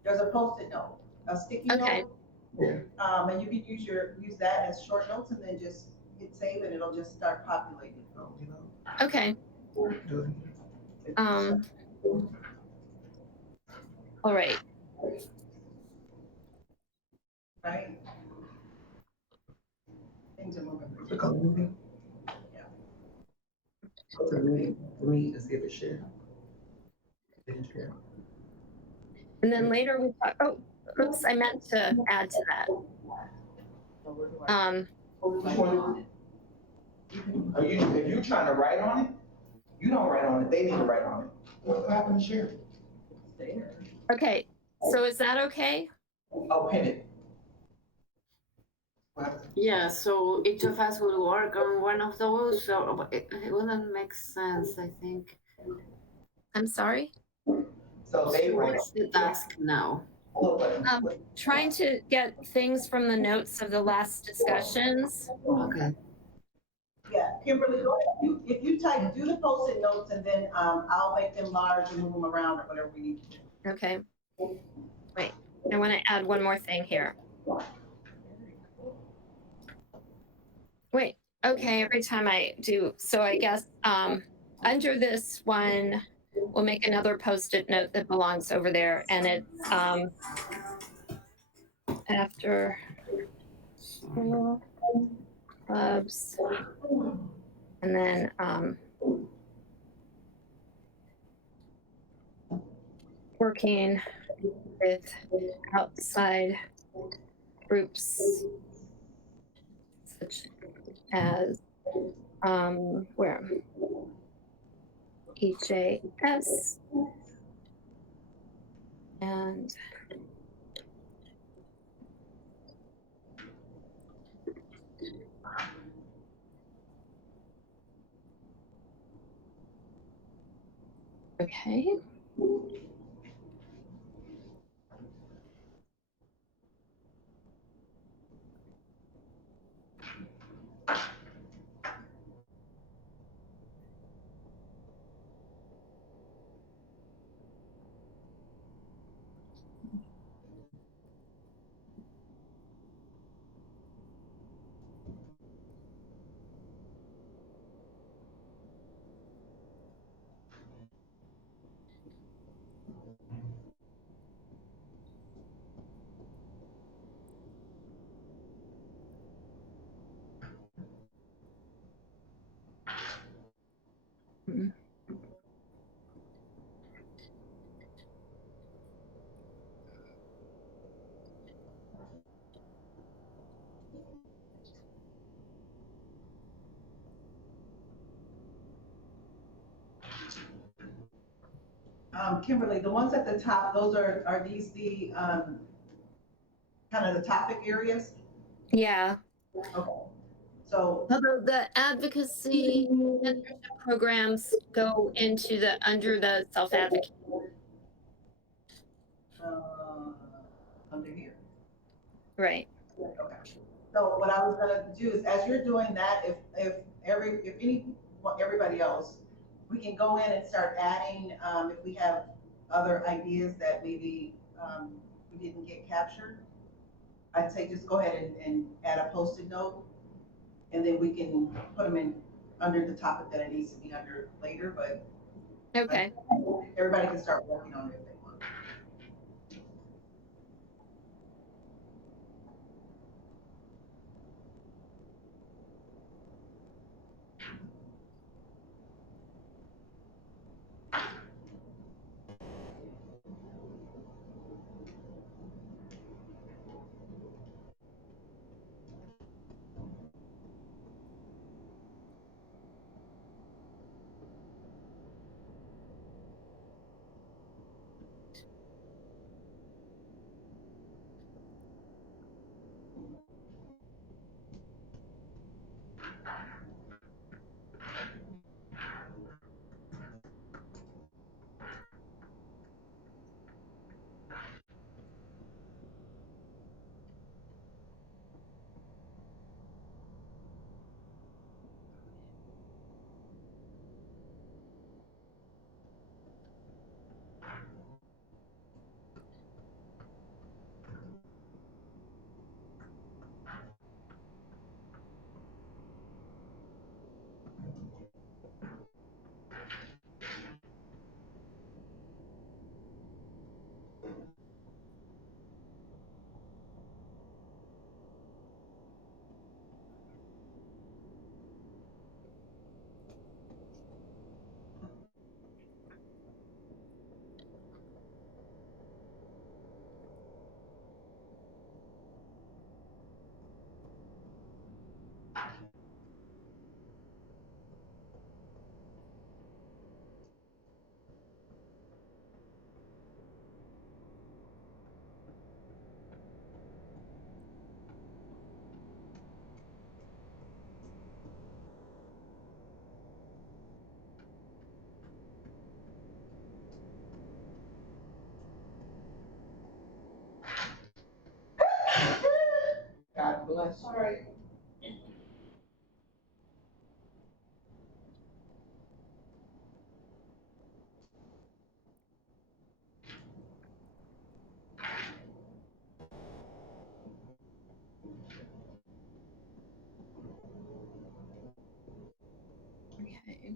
there's a post-it note, a sticky Okay. note. Yeah. And you can use that as short notes and then just hit save and it'll just start populating. Oh, you know, Okay. do it. All right. Right? Things are moving. Click on the meeting. Yeah. Go to the meeting, and see if it's shared. Didn't share. And then later we talk, oh, oops, I meant to add to that. So where do I? Which one? If you trying to write on it, you don't write on it, they need to write on it. What happened to share? There. Okay, so is that okay? Oh, pin it. What happened? Yeah, so each of us will work on one of those, so it wouldn't make sense, I think. I'm sorry? So they write. What's the task now? Trying to get things from the notes of the last discussions. Okay. Yeah, Kimberly, go ahead. If you type, do the post-it notes and then I'll make them large and move them around or whatever we need to do. Okay. Wait, I want to add one more thing here. Wait, okay, every time I do, so I guess under this one, we'll make another post-it note that belongs over there, and it's after school clubs, and then working with outside groups such as where EJS and okay. Mm. Kimberly, the ones at the top, those are these the kind of the topic areas? Yeah. Okay. So, Although the advocacy mentorship programs go into the under the self-advocate. under here. Right. Okay. So what I was gonna do is, as you're doing that, if everybody else, we can go in and start adding, if we have other ideas that maybe, we didn't get captured. I'd say just go ahead and add a post-it note, and then we can put them in under the topic that it needs to be under later, but Okay. everybody can start working on it if they want. God bless. All right. Okay.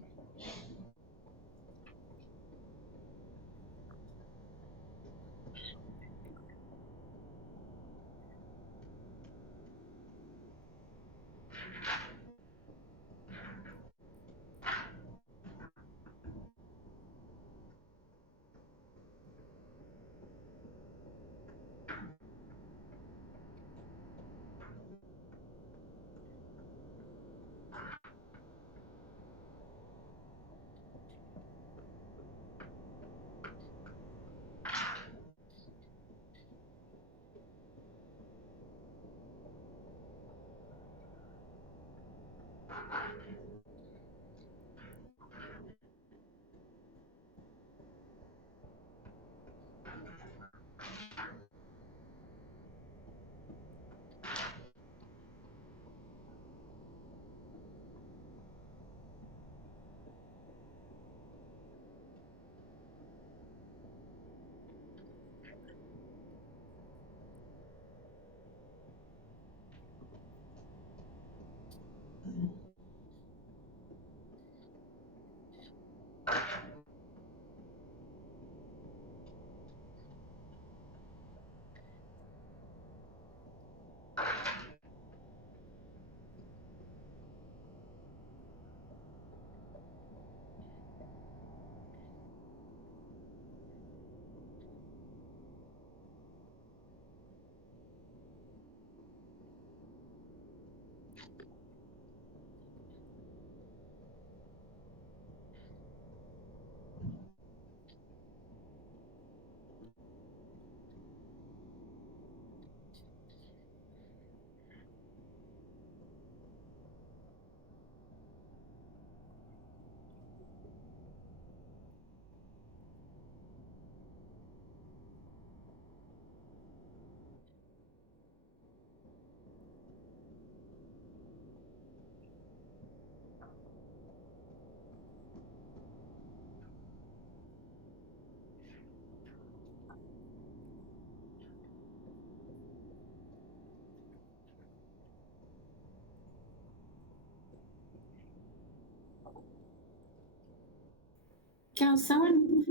Can someone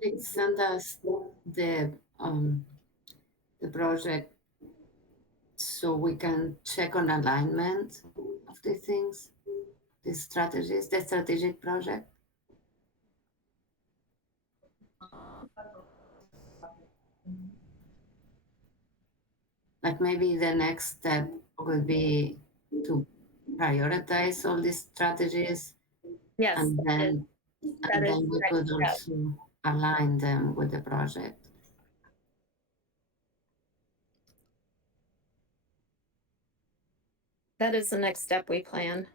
please send us the project so we can check on alignment of the things, the strategies, the strategic project? Like maybe the next step would be to prioritize all these strategies, Yes, and then that is the we next could step. also align them with the project. That is the next step we plan.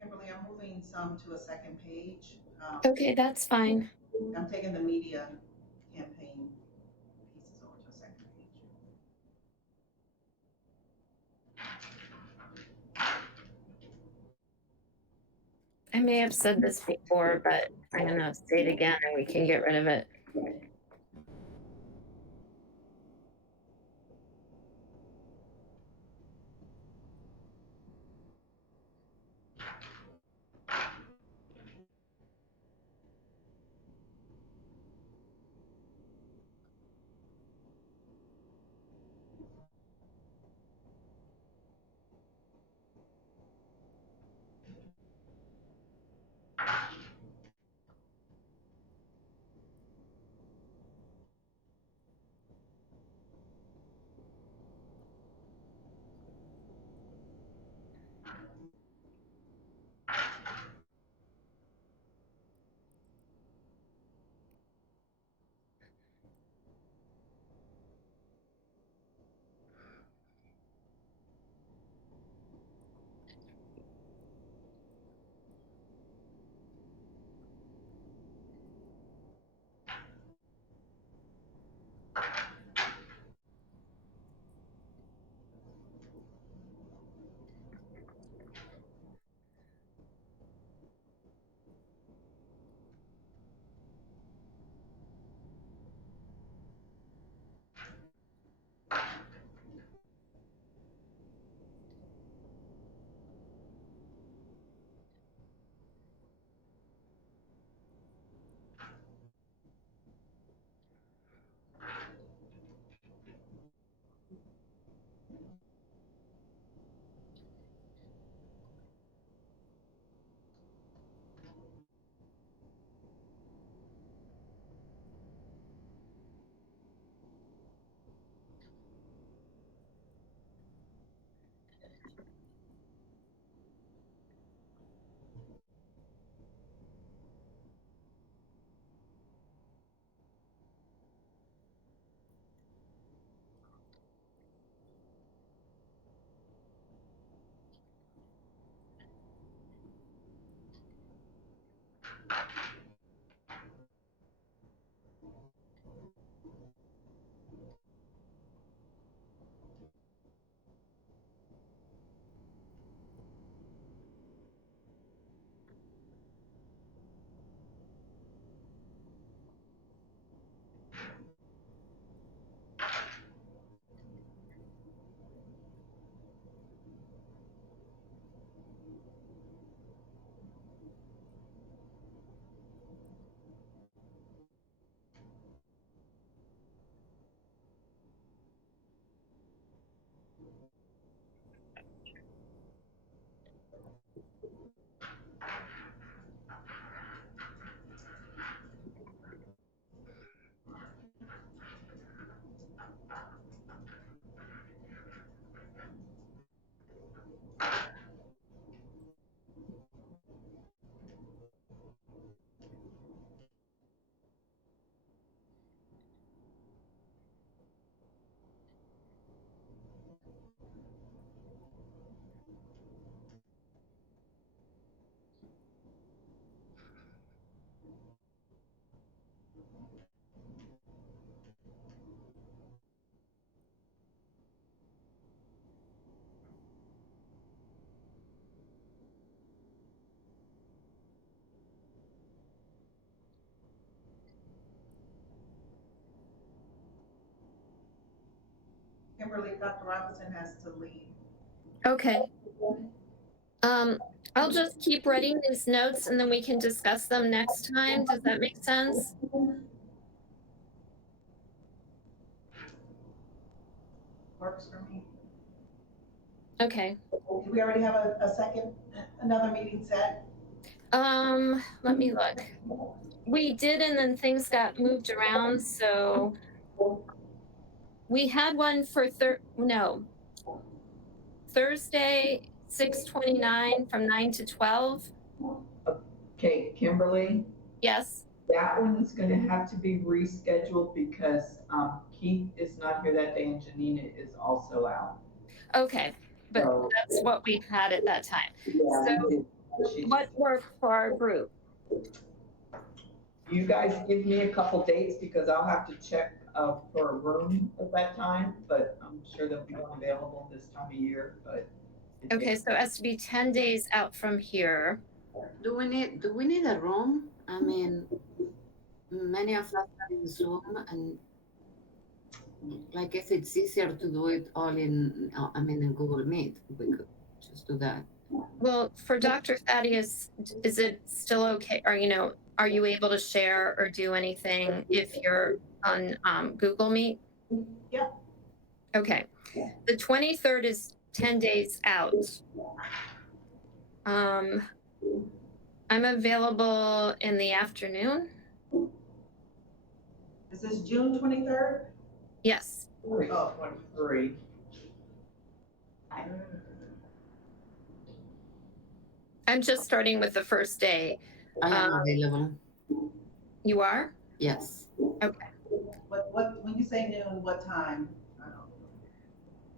Kimberly, I'm moving some to a second page. Okay, that's fine. I'm taking the media campaign pieces over to a second page. I may have said this before, but I'm gonna say it again and we can get rid of it. Kimberly, Dr. Robinson has to leave. Okay. I'll just keep writing these notes and then we can discuss them next time. Does that make sense? Works for me. Okay. Do we already have a second, another meeting set? Let me look. We did, and then things got moved around, so we had one for Thursday, 6/29 from 9 to 12. Okay, Kimberly, Yes. that one's gonna have to be rescheduled because, Keith is not here that day and Janina is also out. Okay, but So, that's what we had at that time. yeah, she What worked for our group? You guys give me a couple dates because I'll have to check for a room at that time, but I'm sure there'll be one available this time of year, but. Okay, so it has to be 10 days out from here. Do we need a room? I mean, many of us are in Zoom, and like if it's easier to do it all in, I mean, in Google Meet, we could just do that. Well, for Dr. Thaddeus, is it still okay? Or, are you able to share or do anything if you're on Google Meet? Yeah. Okay. The 23rd is 10 days out. I'm available in the afternoon. Is this June 23rd? Yes. Oh. 23. I'm just starting with the first day. I am available. You are? Yes. Okay. What, when you say noon, what time?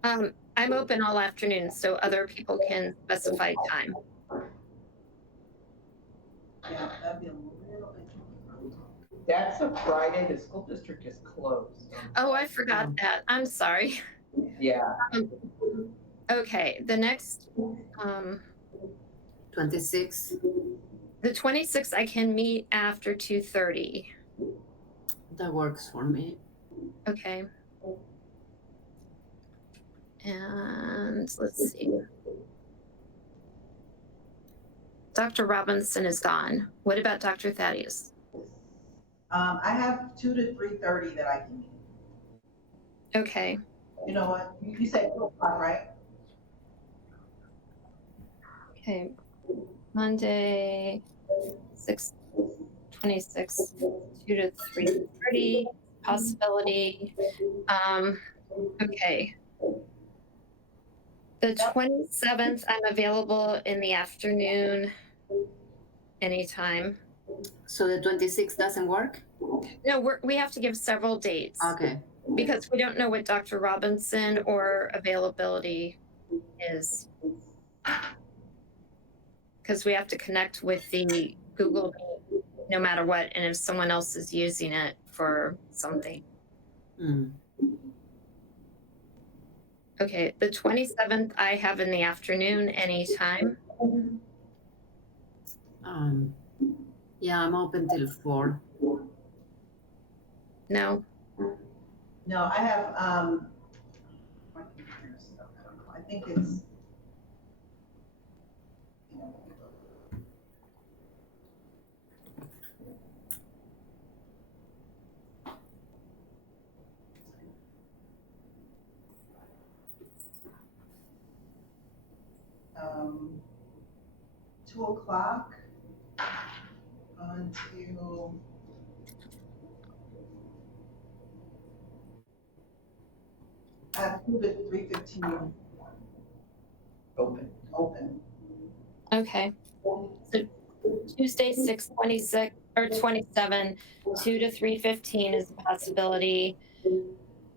I don't know. I'm open all afternoon, so other people can specify time. Yeah, that'd be a little bit. That's a Friday, the school district is closed. Oh, I forgot that. I'm sorry. Yeah, Okay, the next, 26. the 26th, I can meet after 2:30. That works for me. Okay. And let's see. Dr. Robinson is gone. What about Dr. Thaddeus? I have 2 to 3:30 that I can meet. Okay. You know what? You said 2 o'clock, right? Okay. Monday, 6/26, 2 to 3:30 possibility. Okay. The 27th, I'm available in the afternoon, anytime. So the 26th doesn't work? No, we have to give several dates. Okay. Because we don't know what Dr. Robinson or availability is. Because we have to connect with the Google Meet no matter what, and if someone else is using it for something. Okay, the 27th I have in the afternoon anytime. Yeah, I'm open till 4. No. No, I have, I think it's. 2 o'clock until. I have 2 to 3:15 open. Okay. So Tuesday, 6/26 or 27, 2 to 3:15 is a possibility.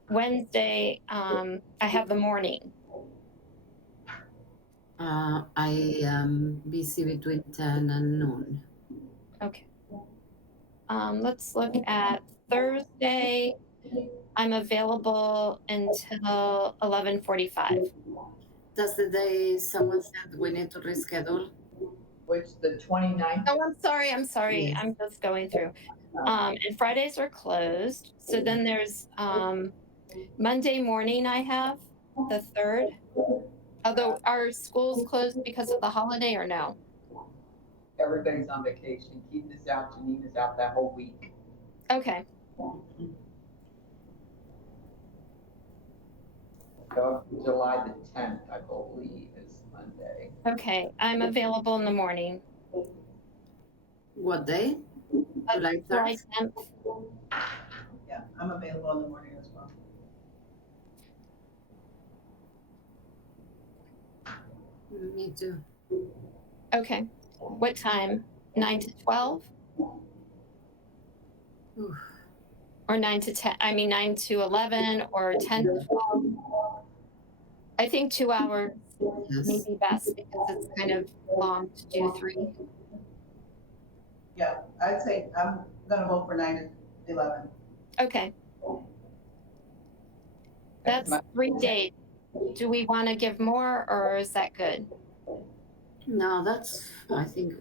Wednesday, I have the morning. I am busy between 10 and noon. Okay. Let's look at Thursday. I'm available until 11:45. That's the day someone said we need to reschedule. which the 29th. Oh, I'm sorry. Yes. I'm just going through. And Fridays are closed. So then there's Monday morning I have the 3rd. Although are schools closed because of the holiday or no? Everybody's on vacation. Keith is out, Janina's out that whole week. Okay. So July the 10th, I believe, is Monday. Okay. I'm available in the morning. What day? July 3rd? July 10th. Yeah, I'm available in the morning as well. Me too. Okay. What time? 9 to 12? Oof. Or 9 to 10? I mean, 9 to 11 or 10 to 12? I think 2 hours may Yes. be best because it's kind of long to do 3. Yeah, I'd say I'm gonna vote for 9 to 11. Okay. That's 3 days. Do we want to give more or is that good? No, I think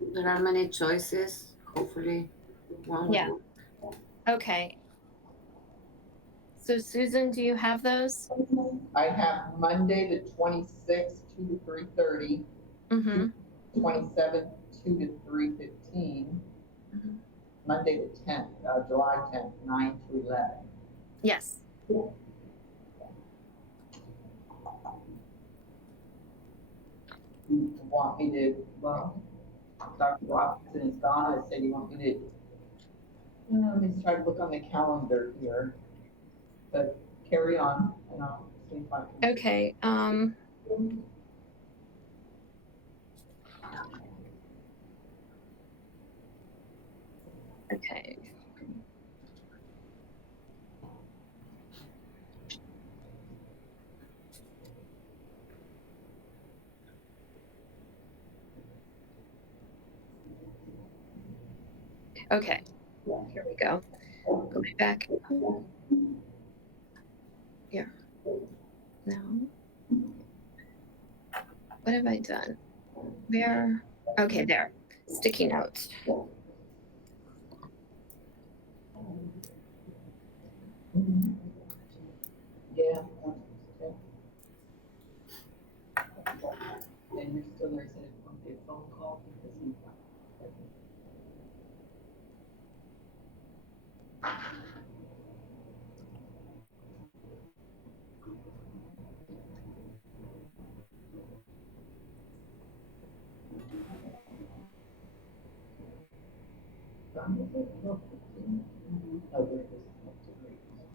there are many choices. Hopefully, one will Yeah. Okay. So Susan, do you have those? I have Monday the 26th, 2 to 3:30, Mm-hmm. 27th, 2 to 3:15, Mhm. Monday the 10th, July 10th, 9 to 11. Yes. You want me to, well, Dr. Robinson is gone, I said you want me to, let me try to look on the calendar here, but carry on, and I'll see if I can. Okay. Okay. Okay. Here we go. Go back. Here. No. What have I done? Where? Okay, there. Sticky notes. Yeah. And you're still there, said it won't be a phone call because he. Oh, there it is.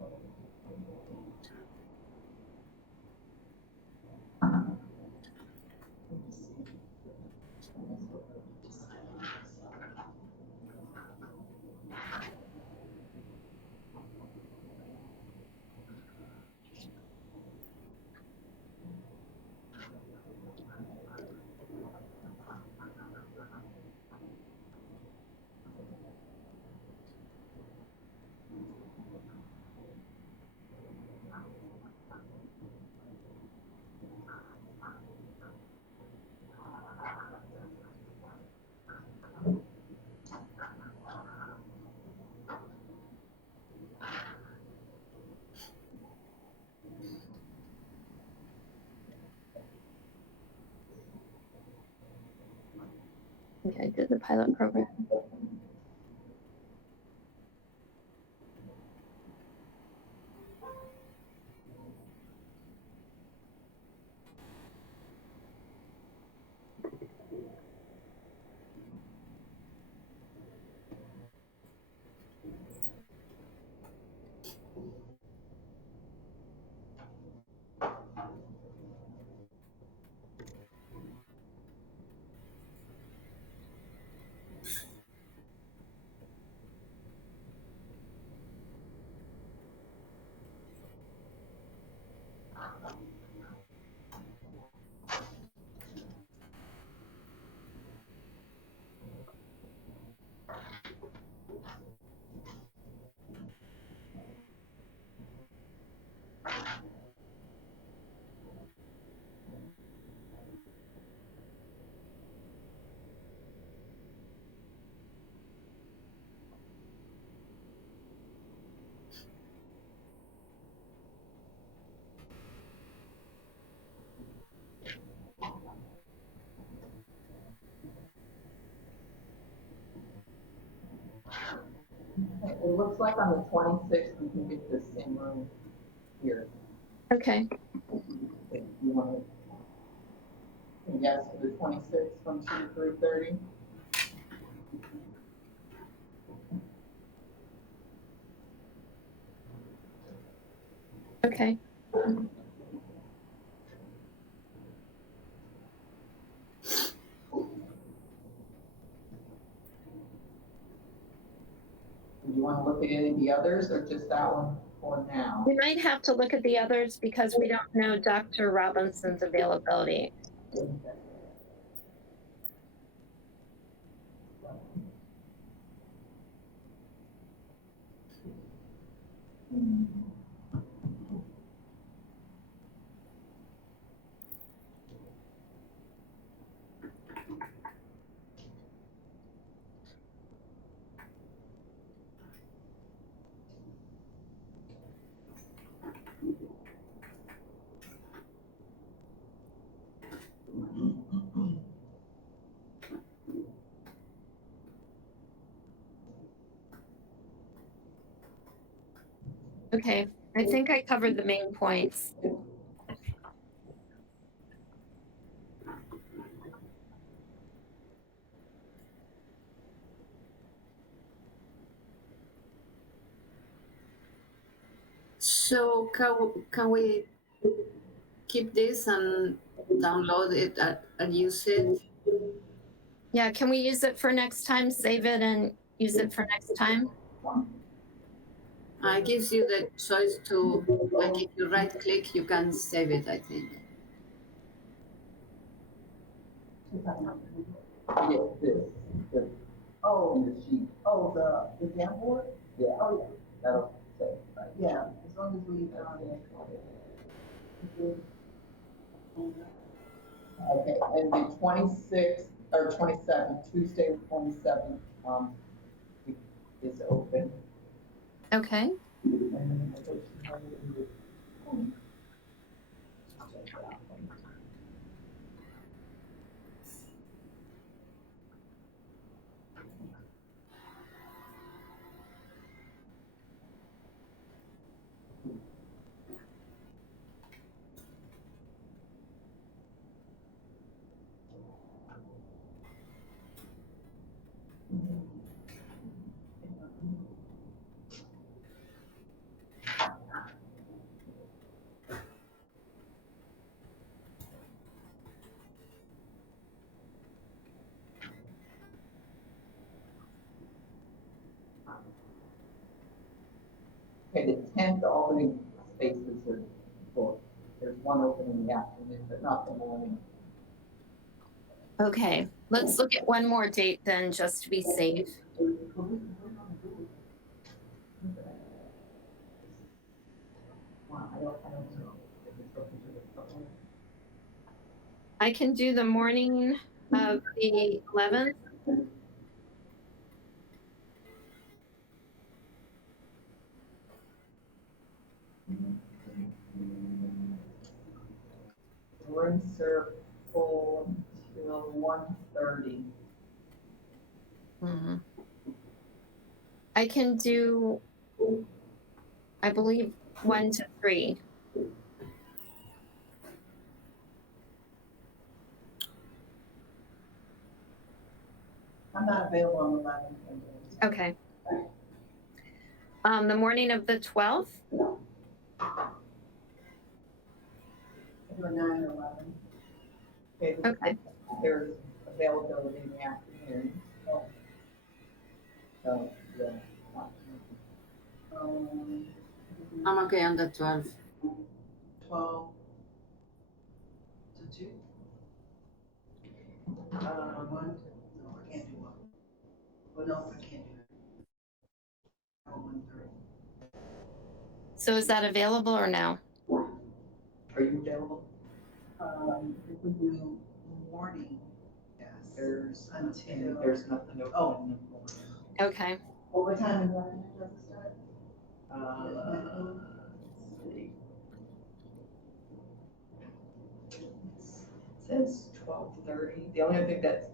Okay, I did the pilot program. It looks like on the 26th, we can get the same room here. Okay. If you want to, yes, for the 26th from 2 to 3:30. Okay. Do you want to look at any of the others or just that one for now? We might have to look at the others because we don't know Dr. Robinson's availability. Okay, I think I covered the main points. So can we keep this and download it and use it? Yeah, can we use it for next time? Save it and use it for next time? It gives you the choice to, like, if you right click, you can save it, I think. Yeah, this, Oh, the sheet. oh, the exam board? Yeah. Oh, yeah. That'll say, right? Yeah, as long as we, Okay, and the 26th or 27th, Tuesday, the 27th, is open. Okay. And Okay, the 10th, all the spaces are booked. There's one open in the afternoon, but not the morning. Okay, let's look at one more date then, just to be safe. I can do the morning of the 11th. Rooms are full until 1:30. Mhm. I can do, I believe, 1 to 3. I'm not available on the 11th. Okay. The morning of the 12th. Or 9 or 11. Okay. There's availability in the afternoon. So, yeah. I'm okay on the 12th. 12 to 2. 1. No, I can't do 1. Well, no, I can't do that. 1:30. So is that available or no? Are you available? If we do morning, yes. There's Until. There's nothing open Oh. in the morning. Okay. What time in the afternoon does it start? Let's see. It says 12:30. The only other thing that's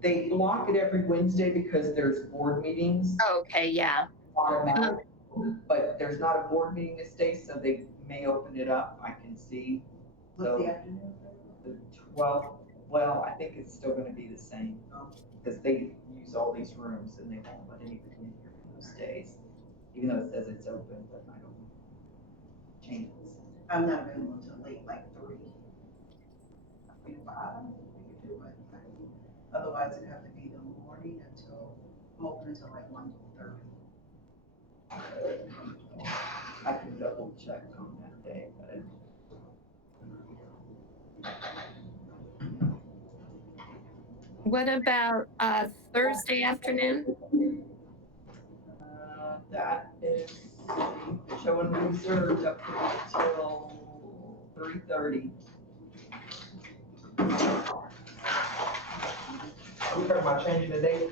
they block it every Wednesday because there's board meetings. Oh, okay, yeah. automatic. But there's not a board meeting this day, so they may open it up, I can see. What's So the afternoon? the 12th, well, I think it's still gonna be the same. Because they use all these rooms and they won't let anybody in here for those days. Even though it says it's open, but I don't change it. I'm not available until late, like 3. 3 to 5, we could do it. Otherwise, it'd have to be the morning until, I'm open until like 1:30. I can double check on that day, but What about Thursday afternoon? that is showing reserved up until 3:30. Are we talking about changing the date?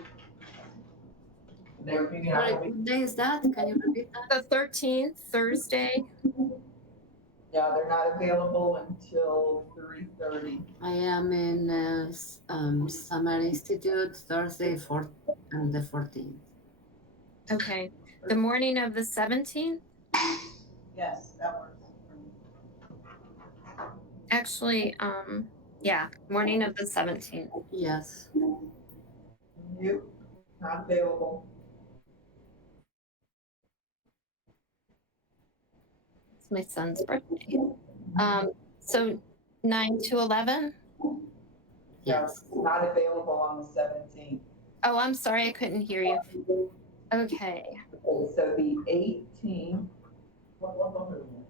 Next meeting, I Sorry, will be. what day is that? Can you repeat that? The 13th, Thursday. Yeah, they're not available until 3:30. I am in Summer Institute Thursday and the 14th. Okay. The morning of the 17th? Yes, that works for me. Actually, yeah, morning of the 17th. Yes. Nope, not available. It's my son's birthday. So 9 to 11? Yes. Not available on the 17th. Oh, I'm sorry, I couldn't hear you. Okay. Okay, so the 18th, what month are we in?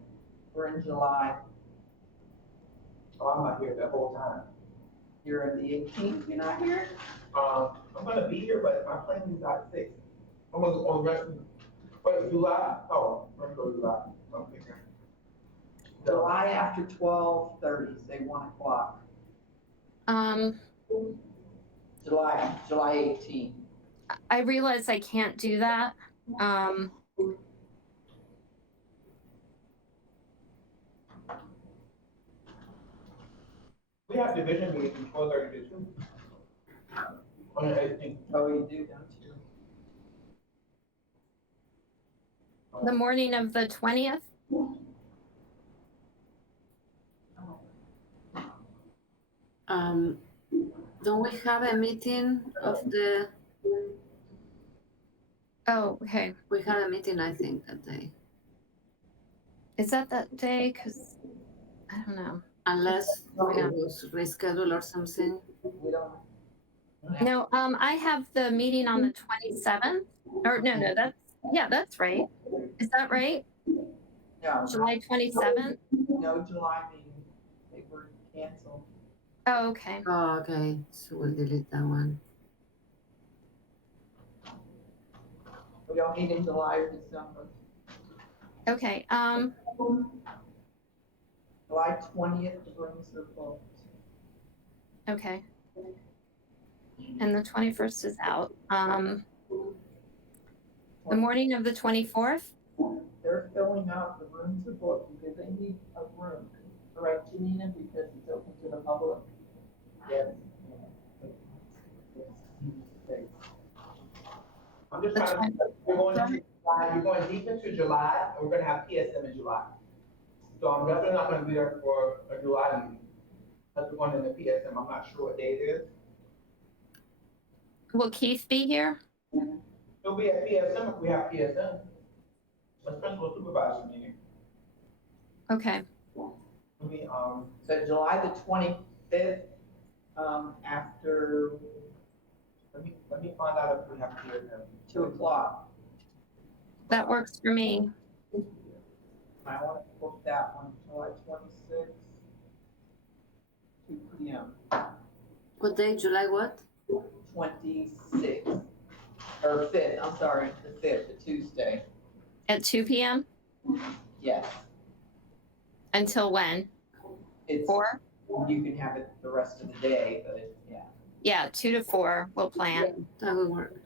We're in July. Oh, I'm not here the whole time. You're in the 18th, you're not here? I'm gonna be here, but my plane is at 6. I'm gonna on the rest of, wait, July? Oh, let's go July. I'm thinking. July after 12:30, say 1 o'clock. July 18th. I realize I can't do that. We have division meetings from 12:30 to 2. On the 18th. Oh, you do, don't you? The morning of the 20th? Don't we have a meeting of the? Oh, okay. We had a meeting, I think, that day. Is that day? Because I don't know. Unless it was rescheduled or something. We don't. No, I have the meeting on the 27th. Or no, that's right. Is that right? No, July 27th? no July meeting. They were canceled. Oh, okay. Oh, okay. So we'll delete that one. We don't meet in July or December. Okay. July 20th, the rooms are booked. Okay. And the 21st is out. The morning of the 24th? They're filling up, the rooms are booked because they need a room. Correct, Janina, because it's open to the public? Yes. I'm just trying to, you're going deep into July, and we're gonna have PSM in July. So I'm definitely not gonna be there for a July meeting. That's the one in the PSM, I'm not sure what day it is. Will Keith be here? He'll be at PSM if we have PSM. That's principal supervisor meeting. Okay. It'll be, So July the 25th, after let me find out if we have PSM. 2 o'clock. That works for me. I want to book that one, July 26th, 2 p.m. What day? July what? 26th, or 5th, I'm sorry, the 5th, the Tuesday. At 2 p.m.? Yes. Until when? It's 4? You can have it the rest of the day, but yeah. Yeah, 2 to 4. We'll plan. That will work.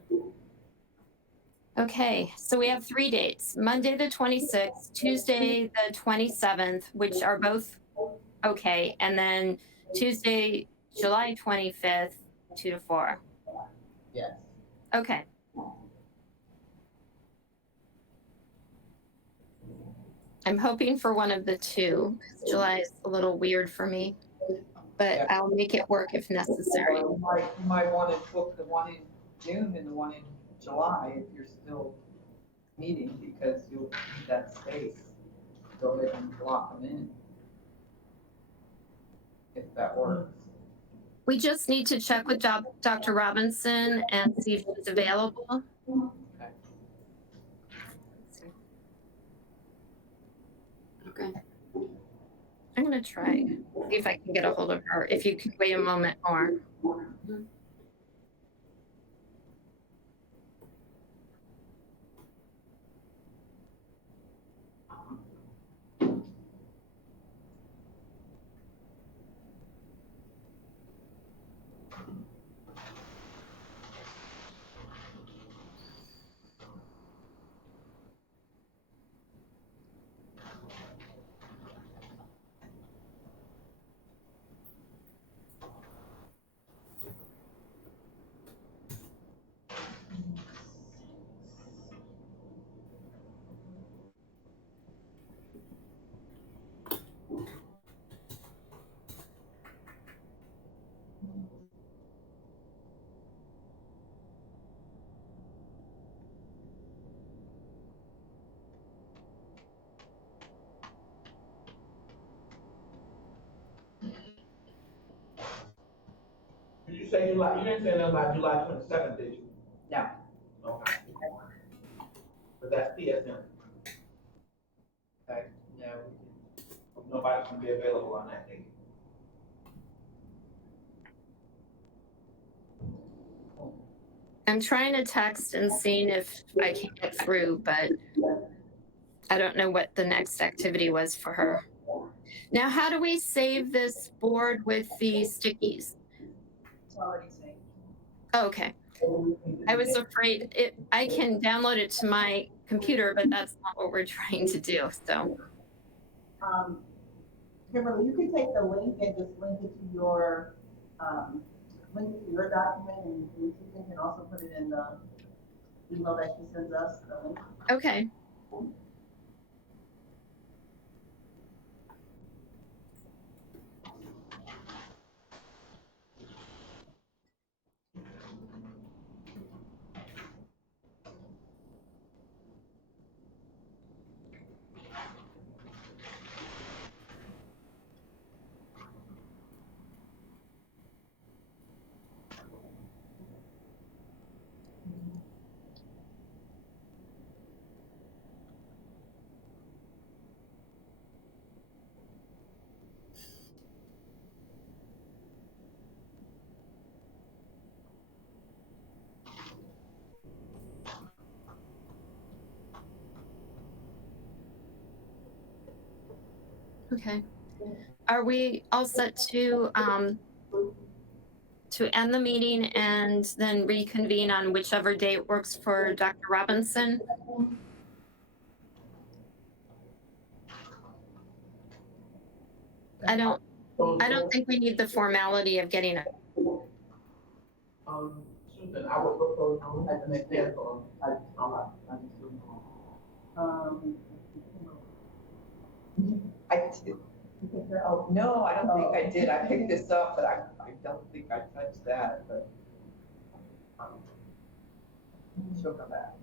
Okay, so we have 3 dates. Monday the 26th, Tuesday the 27th, which are both okay, and then Tuesday, July 25th, 2 to 4. Yes. Okay. I'm hoping for one of the two. 'Cause July is a little weird for me, but Yeah. I'll make it work if necessary. You might want to book the one in June and the one in July if you're still meeting, because you'll need that space. Go ahead and block them in. If that works. We just need to check with Dr. Robinson and see if she's available. Okay. Okay. I'm gonna try, see if I can get a hold of her. If you could wait a moment more. Mhm. Did you say July? You didn't say nothing about July 27th, did you? No. Okay. But that's PSM. Okay, no. Nobody's gonna be available on that date. I'm trying to text and seeing if I can get through, but I don't know what the next activity was for her. Now, how do we save this board with the stickies? It's already saved. Oh, okay. I was afraid I can download it to my computer, but that's not what we're trying to do. So, Kimberly, you can take the link and just link it to your document, and Susan can also put it in the email that she sends us, the link. okay. Okay. Are we all set to end the meeting and then reconvene on whichever date works for Dr. Robinson? I don't think we need the formality of getting a Susan, I would propose at the next day, so I did. Oh, no, I don't think I did. I picked this up, but I don't think I touched that, but. She'll come back.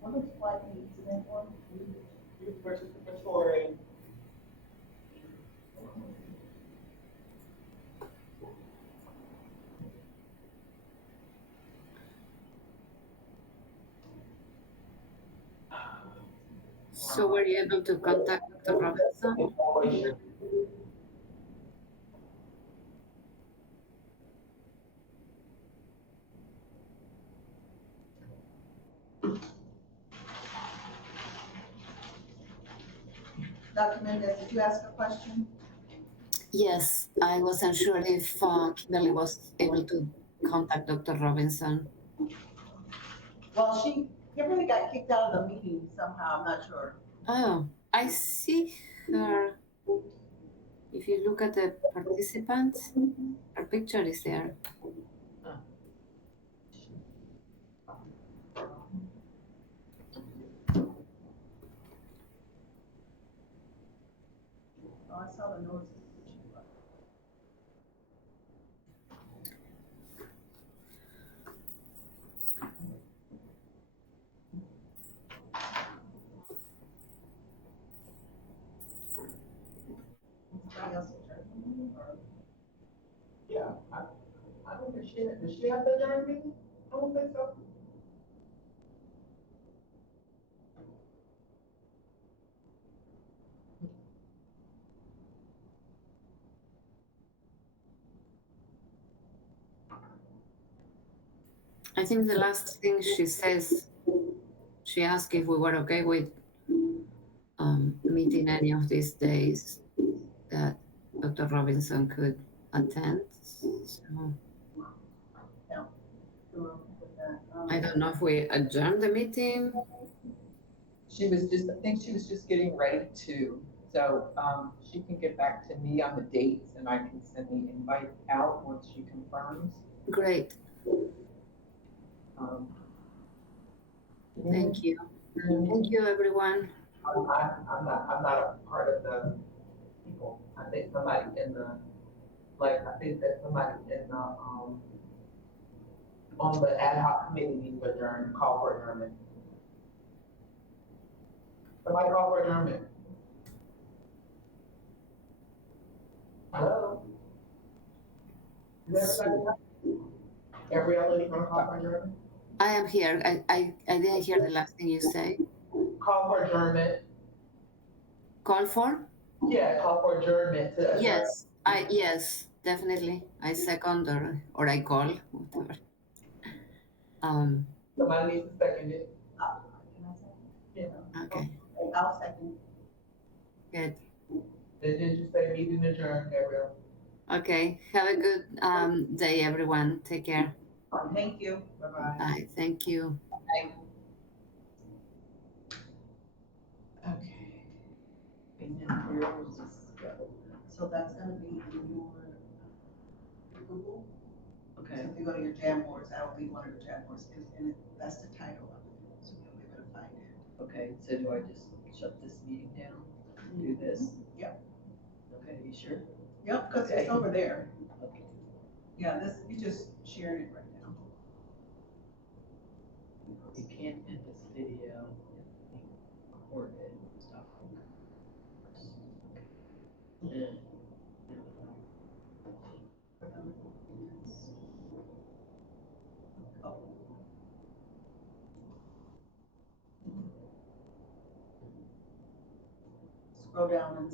What was flight incident one? participatory. So were you able to contact Dr. Robinson? Evaluation. Dr. Mendez, did you ask a question? Yes, I wasn't sure if Kimberly was able to contact Dr. Robinson. Well, Kimberly got kicked out of the meeting somehow, I'm not sure. Oh, I see her. If you look at the participants, her picture is there. Oh, I saw the notice. Somebody else adjourned, or- Yeah, I don't think does she have the adjourned meeting? I don't think so. I think the last thing she says, she asked if we were okay with meeting any of these days that Dr. Robinson could attend. So with that, I don't know if we adjourn the meeting. I think she was just getting ready to, so, she can get back to me on the dates and I can send the invite out once she confirms. Great, Um, thank you. Thank you, everyone. I'm not a part of the people. I think somebody in the, I think that somebody in the, on the ad hoc committee needs to adjourn, call for adjournment. Somebody call for adjournment. Hello? Is everybody? Gabriella, you gonna call for adjournment? I am here. I didn't hear the last thing you say. Call for adjournment. Call for? Yeah, call for adjournment to adjourn. Yes, definitely. I second or I call, whatever. Somebody needs to second it. can I say? Yeah. Okay, I'll second. good. Then did you say meeting adjourned, Gabrielle? Okay, have a good day, everyone. Take care. Thank you, bye-bye. Bye. Thank you. Okay, and then yours is, so that's gonna be in your Google. okay, So if you go to your jam boards, that'll be one of the jam boards, and that's the title of it, so you'll be able to find it. okay, so do I just shut this meeting down, do this? Yep. Okay, you sure? Yep, because it's Okay. over there. Okay. Yeah, you just sharing it right now. You can't end this video, record it, stop. And Oh. Scroll down and